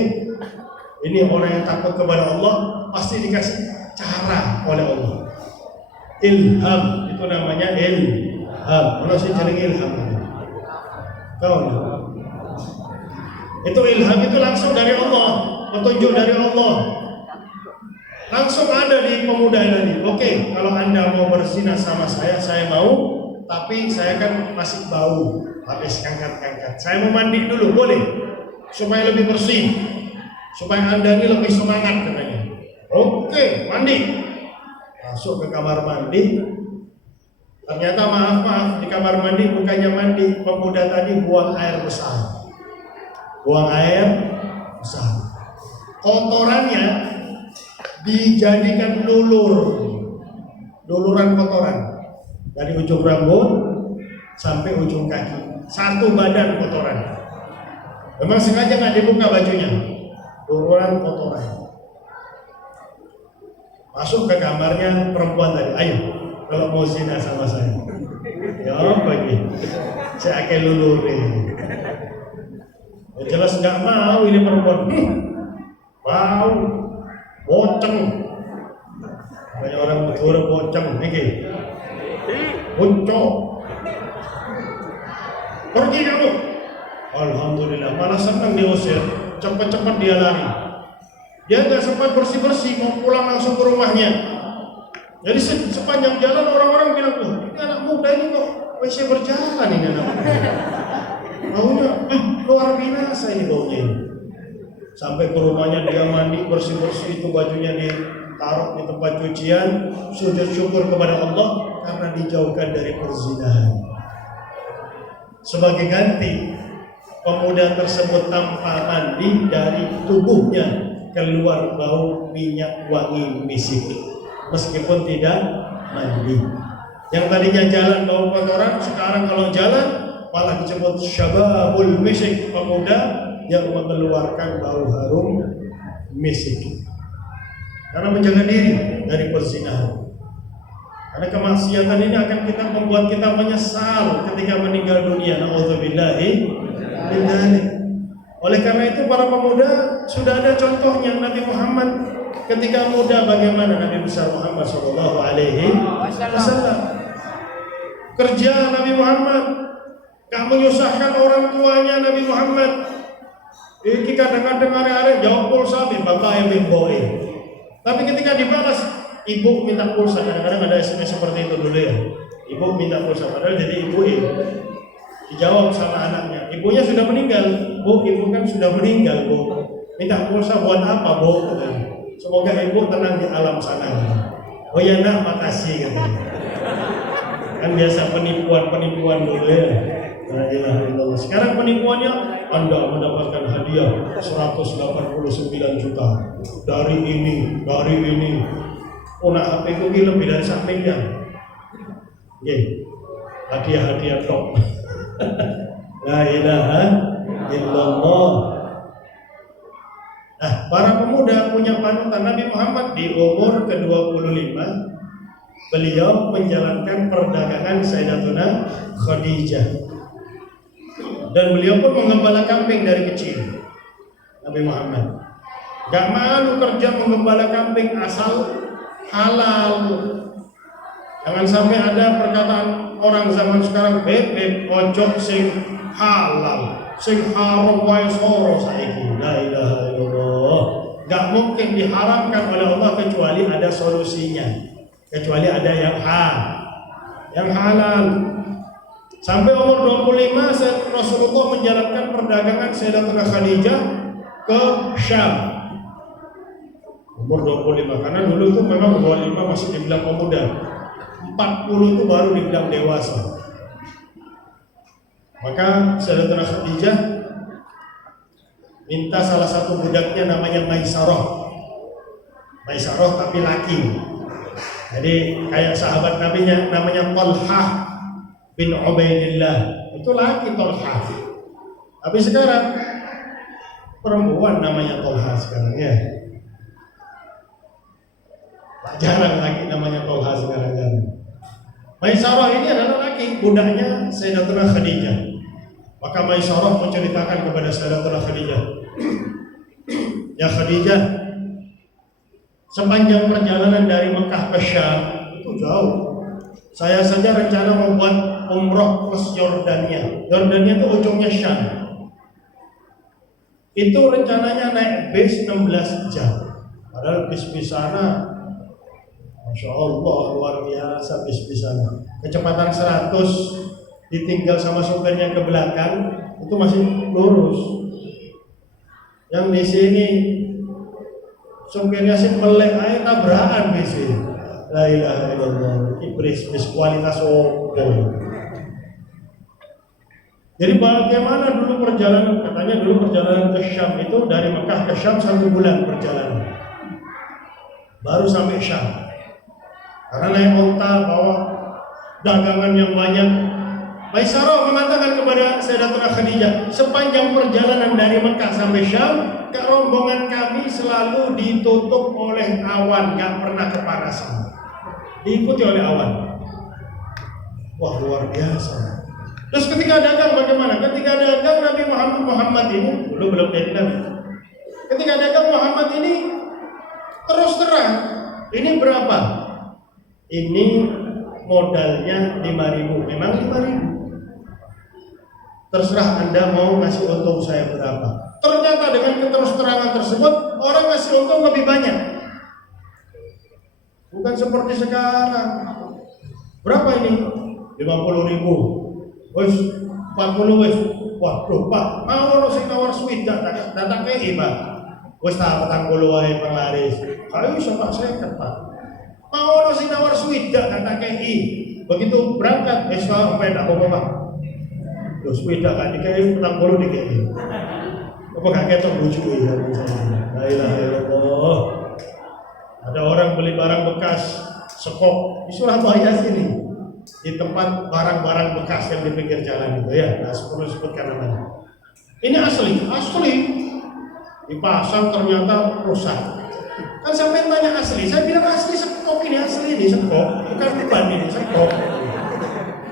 Ini orang yang takut kepada Allah pasti dikasih cara oleh Allah. Ilham itu namanya ilham. Mana sih cari ilham? Kau itu ilham itu langsung dari Allah, petunjuk dari Allah. Langsung ada di pemuda tadi. Oke, kalau Anda mau berzina sama saya mau, tapi saya kan masih bau. Habis angkat. Saya mau mandi dulu, boleh? Supaya lebih bersih. Supaya Anda ini lebih semangat katanya. Oke, mandi. Masuk ke kamar mandi. Ternyata maaf di kamar mandi bukannya mandi, pemuda tadi buang air besar. Kotorannya dijadikan luluran kotoran dari ujung rambut sampai ujung kaki, satu badan kotoran. Memang sengaja nggak dibuka bajunya, luluran kotoran. Masuk ke kamarnya perempuan tadi, ayo kalau mau zina sama saya. Ya bagi, saya akan lulurin. Ya jelas nggak mau ini perempuan. Mau, boceng. Banyak orang betul boceng, nih. Buncok. Pergi kamu. Alhamdulillah, malah senang diusir. Cepat-cepat dia lari. Dia nggak sempat bersih-bersih, mau pulang langsung ke rumahnya. Jadi sepanjang jalan orang-orang bilang, ini anak muda ini kok masih berjalan ini anak muda. Baunya luar biasa ini baunya ini. Sampai ke rumahnya dia mandi bersih-bersih, itu bajunya ditaruh di tempat cucian, sujud syukur kepada Allah karena dijauhkan dari perzinahan. Sebagai ganti, pemuda tersebut tanpa mandi, dari tubuhnya keluar bau minyak wangi misik, meskipun tidak mandi. Yang tadinya jalan bau kotoran, sekarang kalau jalan malah disebut syababul misik, pemuda yang mengeluarkan bau harum misik. Karena menjaga diri dari perzinahan. Karena kemaksiatan ini akan membuat kita menyesal ketika meninggal dunia. Nauzubillahi min dzalik. Oleh karena itu para pemuda sudah ada contohnya. Nabi Muhammad ketika muda bagaimana Nabi besar Muhammad sallallahu alaihi wasallam. Kerja Nabi Muhammad, gak menyusahkan orang tuanya Nabi Muhammad. Iki kadang-kadang hari-hari jawab pulsa bapak yang boy. Tapi ketika dibalas, ibu minta pulsa. Kadang-kadang ada SMS seperti itu dulu ya. Ibu minta pulsa, padahal jadi ibu ini. Dijawab sama anaknya, ibunya sudah meninggal. Bu, ibu kan sudah meninggal, Bu. Minta pulsa buat apa, Bu? Semoga ibu tenang di alam sana. Oh ya nak, makasih katanya. Kan biasa penipuan dulu ya. La ilaha illallah. Sekarang penipuannya, Anda mendapatkan hadiah 189 juta dari ini. Oh, nak HP itu lebih dari sampingnya. Oke, hadiah top. La ilaha illallah. Nah, para pemuda punya panutan. Nabi Muhammad di umur ke-25 beliau menjalankan perdagangan Sayyidatuna Khadijah. Dan beliau pun menggembala kambing dari kecil. Nabi Muhammad. Gak malu kerja menggembala kambing asal halal. Jangan sampai ada perkataan orang zaman sekarang, beb ojok sing halal, sing haram wae soro saiki. La ilaha illallah. Gak mungkin diharamkan oleh Allah kecuali ada solusinya, kecuali ada yang halal. Sampai umur 25 Rasulullah menjalankan perdagangan Sayyidatuna Khadijah ke Syam. Umur 25, karena dulu itu memang 25 masih dibilang pemuda, 40 itu baru dibilang dewasa. Maka Sayyidatuna Khadijah minta salah satu budaknya namanya Maisarah tapi laki. Jadi kayak sahabat nabinya namanya Talhah bin Ubaidillah, itu laki Talhah. Tapi sekarang perempuan namanya Talhah sekarang ya. Jarang lagi namanya Talhah sekarang. Maisarah ini adalah laki, budaknya Sayyidatuna Khadijah. Maka Maisarah menceritakan kepada Sayyidatuna Khadijah, ya Khadijah, sepanjang perjalanan dari Mekah ke Syam itu jauh. Saya saja rencana membuat umroh plus Yordania. Yordania itu ujungnya Syam. Itu rencananya naik bis 16 jam. Padahal bis-bis sana, Masya Allah, luar biasa bis-bis sana. Kecepatan 100, ditinggal sama sopirnya ke belakang, itu masih lurus. Yang di sini sopirnya sih melek aja tabrakan bis ini. La ilaha illallah. Ini bis kualitas opo. Jadi bagaimana dulu perjalanan? Katanya dulu perjalanan ke Syam itu dari Mekah ke Syam 1 bulan perjalanan, baru sampai Syam. Karena naik onta bawa dagangan yang banyak. Maisarah mengatakan kepada Sayyidatuna Khadijah, sepanjang perjalanan dari Mekah sampai Syam, rombongan kami selalu ditutup oleh awan, gak pernah kepanasan, diikuti oleh awan. Wah, luar biasa. Terus ketika dagang bagaimana? Ketika dagang Nabi Muhammad ini belum jadi Nabi. Ketika dagang Muhammad ini terus terang, ini berapa? Ini modalnya 5.000, memang 5.000. Terserah Anda mau ngasih untung saya berapa. Ternyata dengan keterus terangan tersebut, orang ngasih untung lebih banyak. Bukan seperti sekarang. Berapa ini? 50.000. Wes 40 wes. Waduh Pak, mau lo sing nawar swidak datang kei Pak. Wes tak petang 40 wae penglaris. Ayo iso Pak saya Pak. Mau lo sing nawar swidak datang kei. Begitu berangkat esok sampai ndak apa-apa Pak. Terus swidak kan dikei petang 40 dikei. Apa gak ketok lucu ya. La ilaha illallah. Ada orang beli barang bekas sekop di Surabaya sini, di tempat barang-barang bekas yang di pinggir jalan itu ya, nah perlu sebutkan namanya. Ini asli, dipasang ternyata rusak. Kan sampai tanya asli, saya bilang asli sekop ini asli ini sekop, bukan ban ini sekop.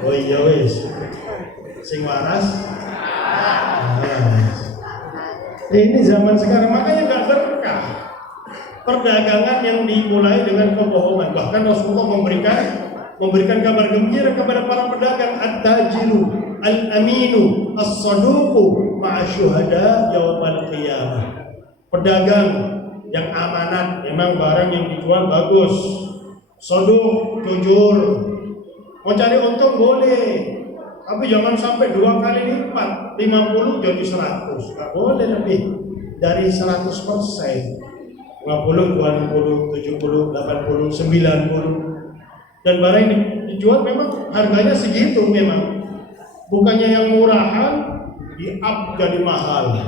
Oh iya wes, sing waras. Ini zaman sekarang makanya nggak berkah. Perdagangan yang dimulai dengan kebohongan, bahkan Rasulullah memberikan kabar gembira kepada para pedagang, at-tajiru al-aminu as-saduqu ma'asyuhada yaumal qiyamah. Pedagang yang amanat, memang barang yang dijual bagus, saduq, jujur, mau cari untung boleh, tapi jangan sampai 2 kali lipat, 50 jadi 100, nggak boleh lebih dari 100%. 50, 20, 70, 80, 90. Dan barang yang dijual memang harganya segitu memang. Bukannya yang murahan di-up jadi mahal.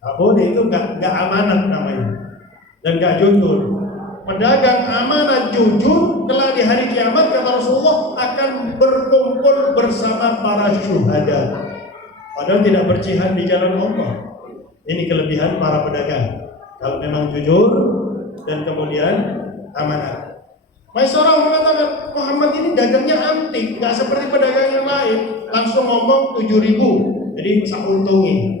Nah, boleh itu gak amanat namanya. Dan gak jujur. Pedagang amanat jujur kelak di hari kiamat kata Rasulullah akan berkumpul bersama para syuhada. Padahal tidak berjihad di jalan Allah. Ini kelebihan para pedagang. Kalau memang jujur dan kemudian amanah. Maisarah mengatakan Muhammad ini dagangnya antik, nggak seperti pedagang yang lain. Langsung ngomong 7.000, jadi bisa untungi.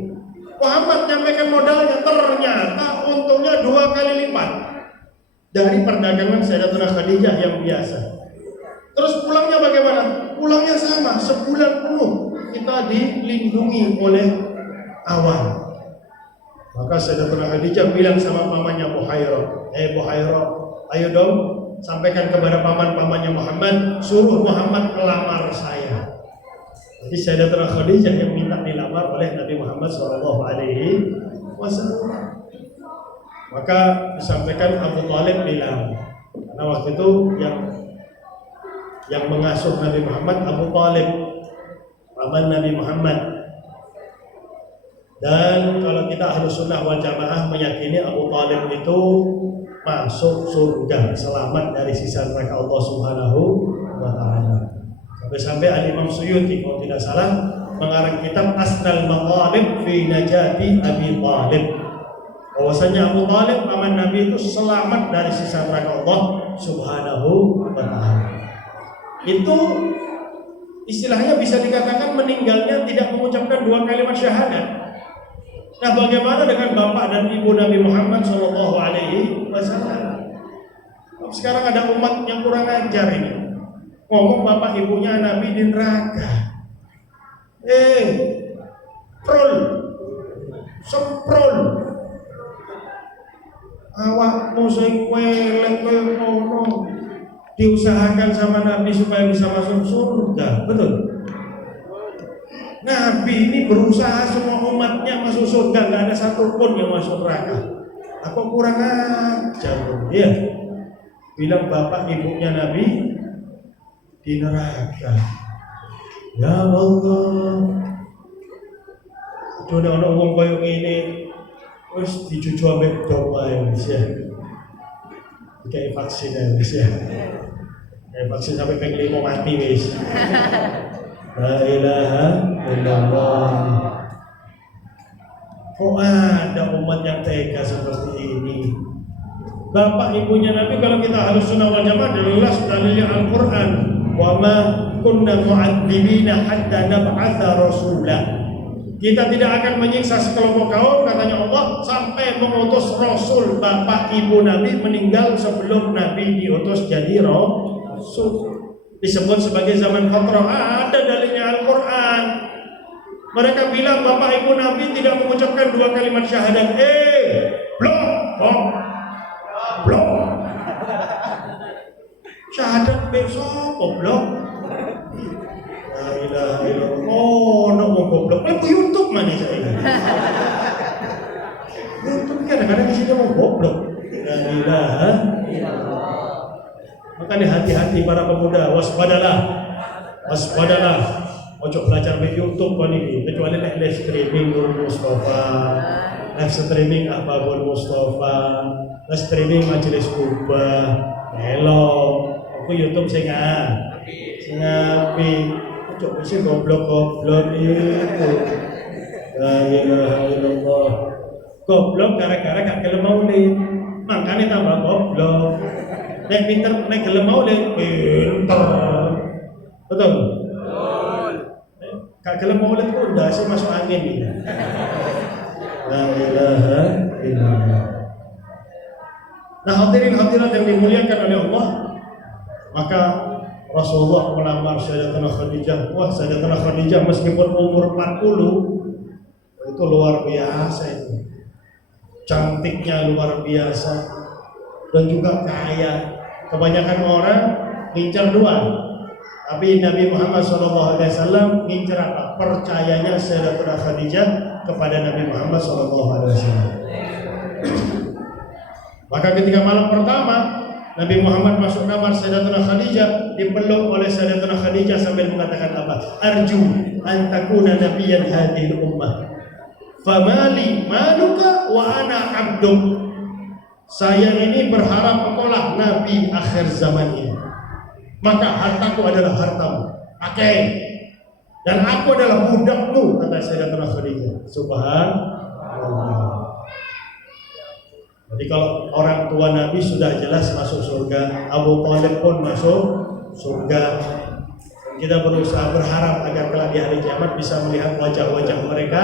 Muhammad nyampaikan modalnya, ternyata untungnya 2 kali lipat dari perdagangan Sayyidatuna Khadijah yang biasa. Terus pulangnya bagaimana? Pulangnya sama, sebulan penuh kita dilindungi oleh awan. Maka Sayyidatuna Khadijah bilang sama pamannya Buhairah, Buhairah, ayo dong sampaikan kepada paman-pamannya Muhammad, suruh Muhammad melamar saya. Jadi Sayyidatuna Khadijah yang minta dilamar oleh Nabi Muhammad SAW. Maka disampaikan Abu Thalib bilang, karena waktu itu yang mengasuh Nabi Muhammad Abu Thalib, paman Nabi Muhammad. Dan kalau kita Ahlus Sunnah wal Jamaah meyakini Abu Thalib itu masuk surga, selamat dari sisa neraka Allah Subhanahu wa Ta'ala. Sampai-sampai Al-Imam Suyuti kalau tidak salah mengarang kitab Asnal Maqalib fi Najati Abi Thalib, bahwasanya Abu Thalib paman Nabi itu selamat dari sisa neraka Allah Subhanahu wa Ta'ala. Itu istilahnya bisa dikatakan meninggalnya tidak mengucapkan 2 kalimat syahadat. Nah, bagaimana dengan bapak dan ibu Nabi Muhammad SAW? Sekarang ada umat yang kurang ajar ini, ngomong bapak ibunya Nabi di neraka. Semprol. Awakmu sing welek koyo ngono diusahakan sama Nabi supaya bisa masuk surga, betul? Nabi ini berusaha semua umatnya masuk surga, nggak ada satupun yang masuk neraka. Apa kurang ajar? Iya, bilang bapak ibunya Nabi di neraka. Ya Allah, sudah ada orang kayak ini, terus dicucu ambek doa yang bisa, kayak vaksin yang bisa, kayak vaksin sampai pengen mau mati wis. La ilaha illallah. Kok ada umat yang tega seperti ini? Bapak ibunya Nabi kalau kita Ahlus Sunnah wal Jamaah jelas dalilnya Al-Qur'an. Wa ma kunna mu'adzibina hatta nab'atsa rasulah. Kita tidak akan menyiksa sekelompok kaum, katanya Allah, sampai mengutus Rasul. Bapak ibu Nabi meninggal sebelum Nabi diutus jadi Rasul. Disebut sebagai zaman fatrah. Ada dalilnya Al-Quran. Mereka bilang bapak ibu Nabi tidak mengucapkan 2 kalimat syahadat. Blok. Syahadat besok, blok. La ilaha illallah. Nak goblok. YouTube mana saya? YouTube kadang-kadang isinya mau goblok. La ilaha illallah. Makanya hati-hati para pemuda, waspadalah. Ojo belajar di YouTube ini, kecuali live streaming Nur Mustafa, live streaming Ahbabul Mustafa, live streaming Majelis Kubah, aku YouTube saya ngapi, ojo bisa goblok itu. La ilaha illallah. Goblok gara-gara gak gelem maulid, makanya tambah goblok. Nek pinter, nek gelem maulid, pinter. Betul? Kak gelem maulid kok udah sih masuk angin nih. La ilaha illallah. Nah, hadirin-hadirat yang dimuliakan oleh Allah, maka Rasulullah melamar Sayyidatuna Khadijah. Wah, Sayyidatuna Khadijah meskipun umur 40 itu luar biasa itu. Cantiknya luar biasa dan juga kaya. Kebanyakan orang ngincar 2, tapi Nabi Muhammad SAW ngincar apa? Percayanya Sayyidatuna Khadijah kepada Nabi Muhammad SAW. Maka ketika malam pertama Nabi Muhammad masuk kamar Sayyidatuna Khadijah, dipeluk oleh Sayyidatuna Khadijah sambil mengatakan apa? Arju an takuna nabiyyan hadhil ummah. Famali maluka wa ana abduk. Saya ini berharap engkaulah Nabi akhir zaman ini. Maka hartaku adalah hartamu. Dan aku adalah budakmu, kata Sayyidatuna Khadijah. Subhanallah. Jadi kalau orang tua Nabi sudah jelas masuk surga, Abu Thalib pun masuk surga. Kita berusaha berharap agar kelak di hari kiamat bisa melihat wajah-wajah mereka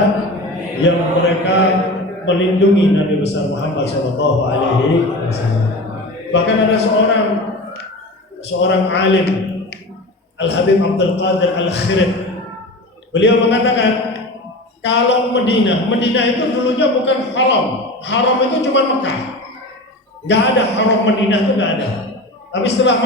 yang mereka melindungi Nabi besar Muhammad sallallahu alaihi wasallam. Bahkan ada seorang alim, Al-Habib Abdul Qadir Al-Khirib. Beliau mengatakan kalau Madinah itu dulunya bukan haram. Haram itu cuma Mekah. Enggak ada haram Madinah, itu enggak ada. Tapi setelah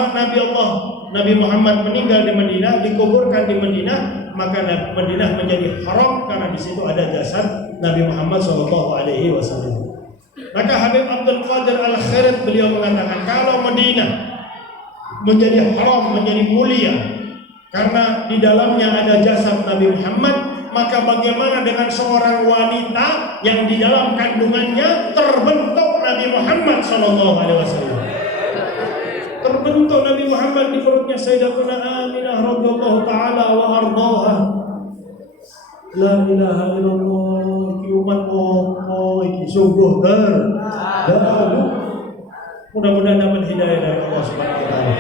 Nabi Muhammad meninggal di Madinah, dikuburkan di Madinah, maka Madinah menjadi haram karena di situ ada jasad Nabi Muhammad SAW. Maka Habib Abdul Qadir Al-Khirib beliau mengatakan kalau Madinah menjadi haram, menjadi mulia karena di dalamnya ada jasad Nabi Muhammad, maka bagaimana dengan seorang wanita yang di dalam kandungannya terbentuk Nabi Muhammad SAW? Terbentuk Nabi Muhammad di perutnya Sayyidatuna Aminah radhiyallahu taala wa ardhaha. La ilaha illallah, ki umat iki sungguh dahulu. Mudah-mudahan dapat hidayah dari Allah Subhanahu wa taala.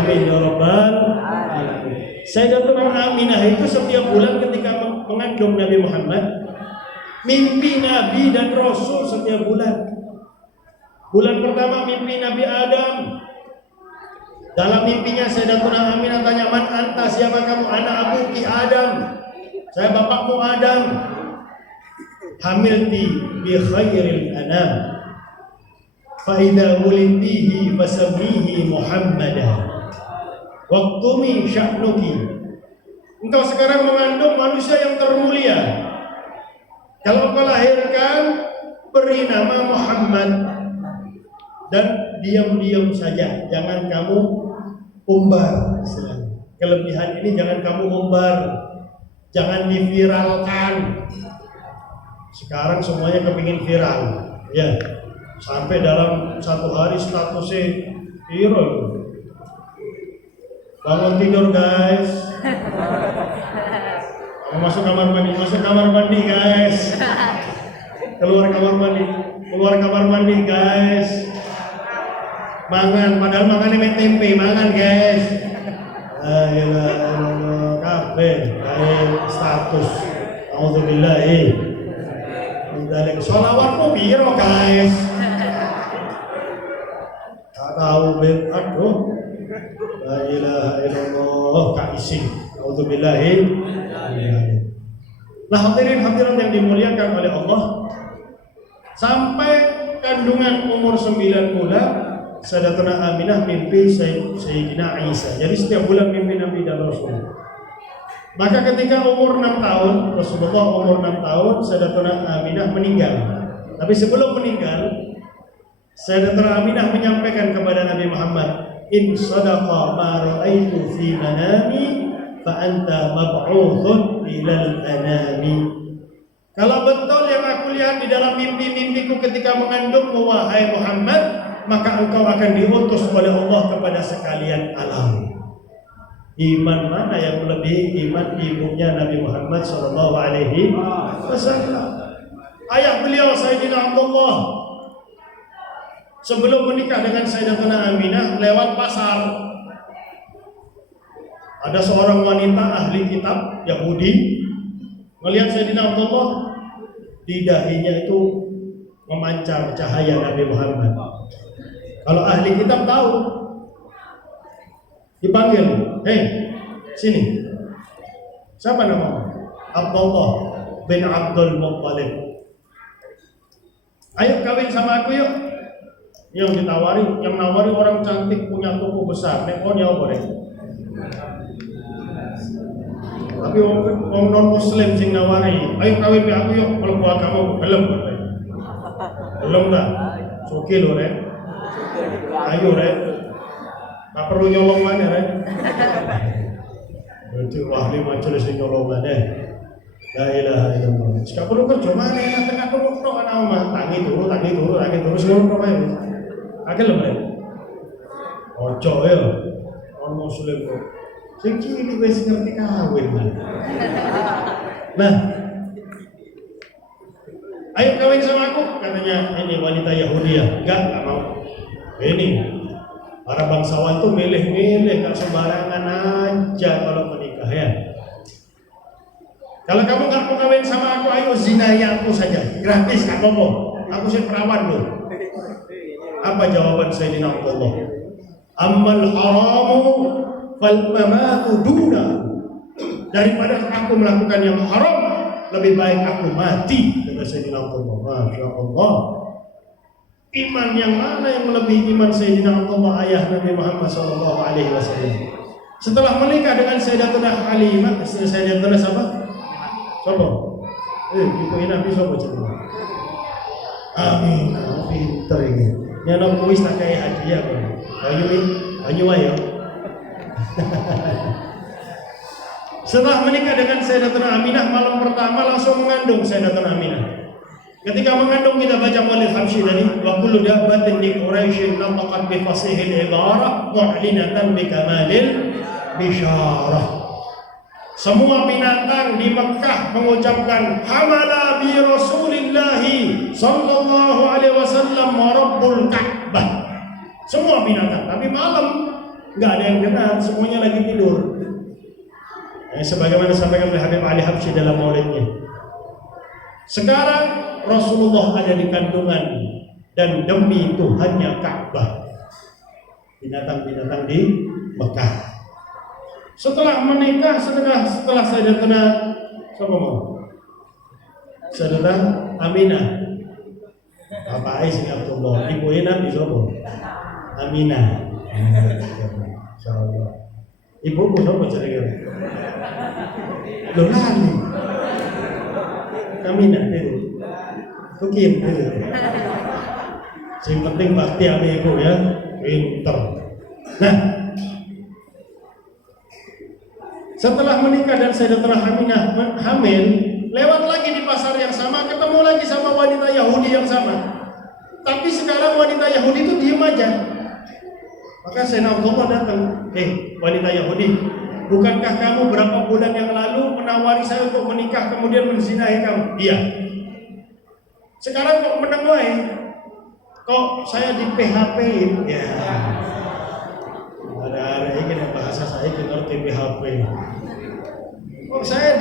Amin ya rabbal alamin. Sayyidatuna Aminah itu setiap bulan ketika mengandung Nabi Muhammad, mimpi Nabi dan Rasul setiap bulan. Bulan pertama mimpi Nabi Adam. Dalam mimpinya Sayyidatuna Aminah tanya, "Man anta, siapa kamu?" "Ana abuki Adam." "Saya bapakmu Adam." "Hamilti bi khairil anam. Fa idza wulidtihi fasammihi Muhammadan. Waqtumi sya'nuki." Engkau sekarang mengandung manusia yang termulia. Kalau kau lahirkan, beri nama Muhammad. Dan diam-diam saja, jangan kamu umbar. Kelebihan ini jangan kamu umbar, jangan diviralkan. Sekarang semuanya kepingin viral, ya. Sampai dalam satu hari statusnya viral. Bangun tidur guys, masuk kamar mandi guys, keluar kamar mandi guys. Mangan, padahal makannya tempe, mangan guys. Ayolah, kabeh, status. Alhamdulillah. Dari sholawatmu biro guys. Tak tahu bet, aduh. La ilaha illallah, kaisin. Alhamdulillah. Nah hadirin yang dimuliakan oleh Allah, sampai kandungan umur 9 bulan. Sayyidatuna Aminah mimpi Sayyidina Isa. Jadi setiap bulan mimpi Nabi dan Rasul. Maka ketika umur 6 tahun, Rasulullah umur 6 tahun, Sayyidatuna Aminah meninggal. Tapi sebelum meninggal, Sayyidatuna Aminah menyampaikan kepada Nabi Muhammad, "In sadaqa ma ra'aitu fi manami fa anta mab'uthun ilal anami." Kalau betul yang aku lihat di dalam mimpi-mimpiku ketika mengandungmu wahai Muhammad, maka engkau akan diutus oleh Allah kepada sekalian alam. Iman mana yang melebihi iman ibunya Nabi Muhammad sallallahu alaihi wasallam? Ayah beliau Sayyidina Abdullah sebelum menikah dengan Sayyidatuna Aminah lewat pasar. Ada seorang wanita ahli kitab Yahudi melihat Sayyidina Abdullah, di dahinya itu memancar cahaya Nabi Muhammad. Kalau ahli kitab tahu, dipanggil, "Hei, sini. Siapa namamu?" "Abdullah bin Abdul Muttalib." "Ayo kawin sama aku yuk." Yang nawari orang cantik punya toko besar. Nekonya apa deh? Tapi orang non Muslim sing nawari, "Ayo kawin sama aku yuk." Kalau buat kamu belum tak? Suki lo rek. Ayo rek, tak perlu nyolong mana rek. Itu ahli majelis nyolong mana. La ilaha illallah. Jika perlu kerja mana yang tengah perlu kan awak tangi turu seluruh pemain. Agak lemah. Ojo ya, orang Muslim kok. Sing ini wis ngerti kawin man. Nah, ayo kawin sama aku, katanya ini wanita Yahudi ya. Enggak mau. Ini para bangsawan tuh milih-milih, gak sembarangan aja kalau menikah ya. Kalau kamu nggak mau kawin sama aku, ayo zinai aku saja, gratis, nggak apa-apa. Aku sih perawan loh. Apa jawaban Sayyidina Abdullah? Ammal haramu fal mamatu duna. Daripada aku melakukan yang haram, lebih baik aku mati, kata Sayyidina Abdullah. Masya Allah. Iman yang mana yang melebihi iman Sayyidina Abdullah, ayah Nabi Muhammad SAW? Setelah menikah dengan Sayyidatuna Halimah, Sayyidatuna siapa? Siapa? Ibu Nabi siapa cerita? Amin, pinter ini. Yang nak kuis tak kayak hadiah kan? Ayo ayo. Setelah menikah dengan Sayyidatuna Aminah, malam pertama langsung mengandung Sayyidatuna Aminah. Ketika mengandung kita baca Walid Habsyi tadi, wa kullu dabbatin li Quraisy naqat bi fasihil ibarah mu'linatan bi kamalil bisyarah. Semua binatang di Mekah mengucapkan hamala bi Rasulillah sallallahu alaihi wasallam wa rabbul Ka'bah. Semua binatang, tapi malam enggak ada yang dengar, semuanya lagi tidur. Sebagaimana disampaikan oleh Habib Ali Habsyi dalam maulidnya. Sekarang Rasulullah ada di kandungan dan demi Tuhannya Ka'bah. Binatang-binatang di Mekah. Setelah menikah, setelah Sayyidatuna siapa mau? Sayyidatuna Aminah. Bapak Ais Abdullah, ibu Nabi siapa? Aminah. Insyaallah. Ibu siapa kira-kira? Lolani. Aminah itu. Tukim itu. Yang penting bakti sama ibu ya, pinter. Nah, setelah menikah dan Sayyidatuna Aminah hamil, lewat lagi di pasar yang sama, ketemu lagi sama wanita Yahudi yang sama. Tapi sekarang wanita Yahudi itu diem aja. Maka Sayyidina Abdullah datang, wanita Yahudi, bukankah kamu berapa bulan yang lalu menawari saya untuk menikah kemudian menzinahi kamu? Iya. Sekarang kok menenguai? Kok saya di PHP? Ya. Ada ini kan bahasa saya ngerti PHP. Kok saya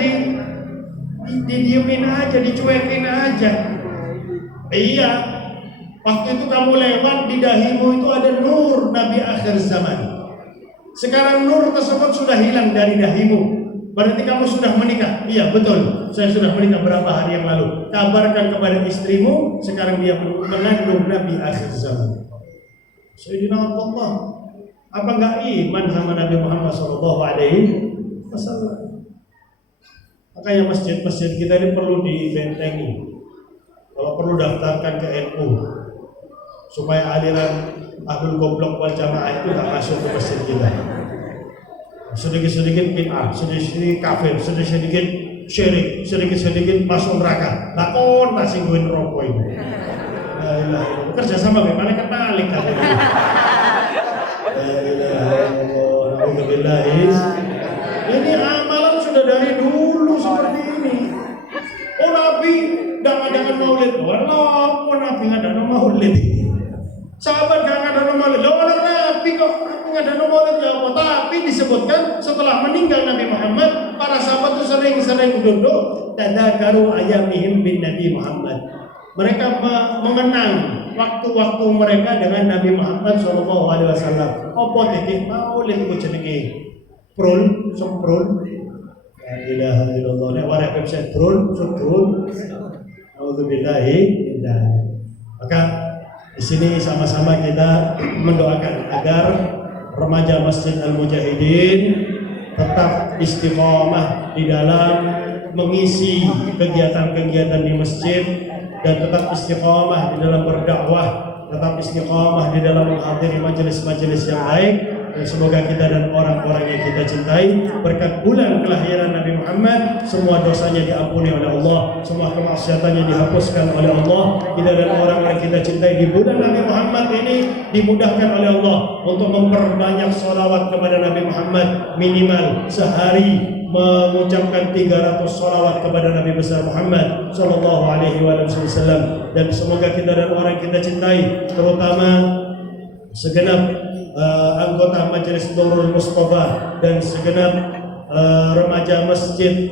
didiemin aja, dicuekin aja? Iya. Waktu itu kamu lewat di dahimu itu ada nur Nabi akhir zaman. Sekarang nur tersebut sudah hilang dari dahimu. Berarti kamu sudah menikah? Iya betul, saya sudah menikah berapa hari yang lalu. Kabarkan kepada istrimu, sekarang dia mengandung Nabi akhir zaman. Sayyidina Abdullah, apa enggak iman sama Nabi Muhammad SAW? Makanya masjid-masjid kita ini perlu dibentengi. Kalau perlu daftarkan ke NU, supaya aliran Ahlul Goblok wal Jamaah itu enggak masuk ke masjid kita. Sedikit-sedikit bid'ah, sedikit-sedikit kafir, sedikit-sedikit syirik, sedikit-sedikit masuk neraka. Lah kon tak singguin rokok ini. La ilaha illallah. Kerja sama bagaimana ketalik kan. La ilaha illallah. Alhamdulillah. Ini amalan sudah dari dulu seperti ini. Oh Nabi enggak ngadakan maulid. Walau Nabi ngadakan maulid. Sahabat enggak ngadakan maulid. Loh Nabi kok ngadakan maulid ya apa? Tapi disebutkan setelah meninggal Nabi Muhammad, para sahabat itu sering-sering duduk tadzakaru ayamihim bin Nabi Muhammad. Mereka mengenang waktu-waktu mereka dengan Nabi Muhammad SAW. Apa titik maulid ku jenenge? Prul, semprul. La ilaha illallah. Nek ora website prul, semprul. Auzubillahi mindzalik. Maka di sini sama-sama kita mendoakan agar remaja Masjid Al-Mujahidin tetap istiqomah di dalam mengisi kegiatan-kegiatan di masjid dan tetap istiqomah di dalam berdakwah, tetap istiqomah di dalam menghadiri majelis-majelis yang baik. Dan semoga kita dan orang-orang yang kita cintai berkat bulan kelahiran Nabi Muhammad, semua dosanya diampuni oleh Allah, semua kemaksiatannya dihapuskan oleh Allah. Kita dan orang-orang kita cintai di bulan Nabi Muhammad ini dimudahkan oleh Allah untuk memperbanyak sholawat kepada Nabi Muhammad, minimal sehari mengucapkan 300 sholawat kepada Nabi besar Muhammad sallallahu alaihi wasallam. Dan semoga kita dan orang kita cintai, terutama segenap anggota Majelis Nurul Mustafa dan segenap remaja Masjid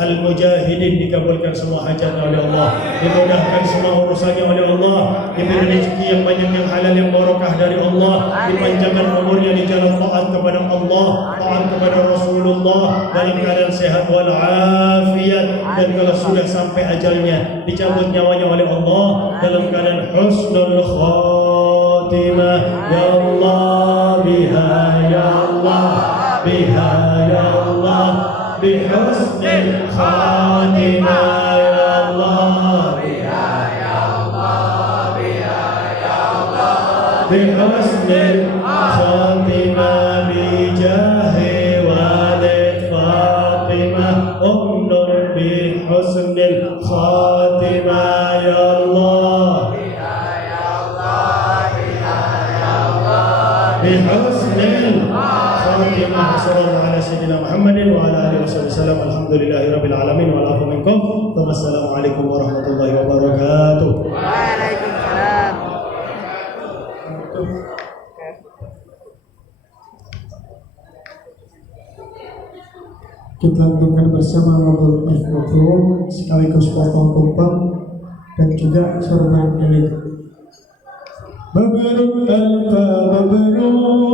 al-mujahidin dikabulkan semua hajatnya oleh Allah, dimudahkan semua urusannya oleh Allah, diberi rezeki yang banyak, yang halal, yang barokah dari Allah, dipanjangkan umurnya di jalan taat kepada Allah, taat kepada Rasulullah dalam keadaan sehat walafiat, dan kalau sudah sampai ajalnya dicabut nyawanya oleh Allah dalam keadaan husnul khatimah. Ya Allah biha, ya Allah biha, ya Allah bihusnil khatimah, ya Allah biha, ya Allah biha, ya Allah bihusnil khatimah, bijahi walid Fatimah umnun bihusnil khatimah, ya Allah biha, ya Allah biha, ya Allah bihusnil khatimah. Sallallahu ala sayyidina Muhammadin wa ala alihi wasallam. Alhamdulillahirabbil alamin wa afu minkum. Wassalamualaikum warahmatullahi wabarakatuh. Waalaikumsalam. Kita lanjutkan bersama ngobrol sekaligus potong tumpeng dan juga sorban milik. Mabrur alfa mabrur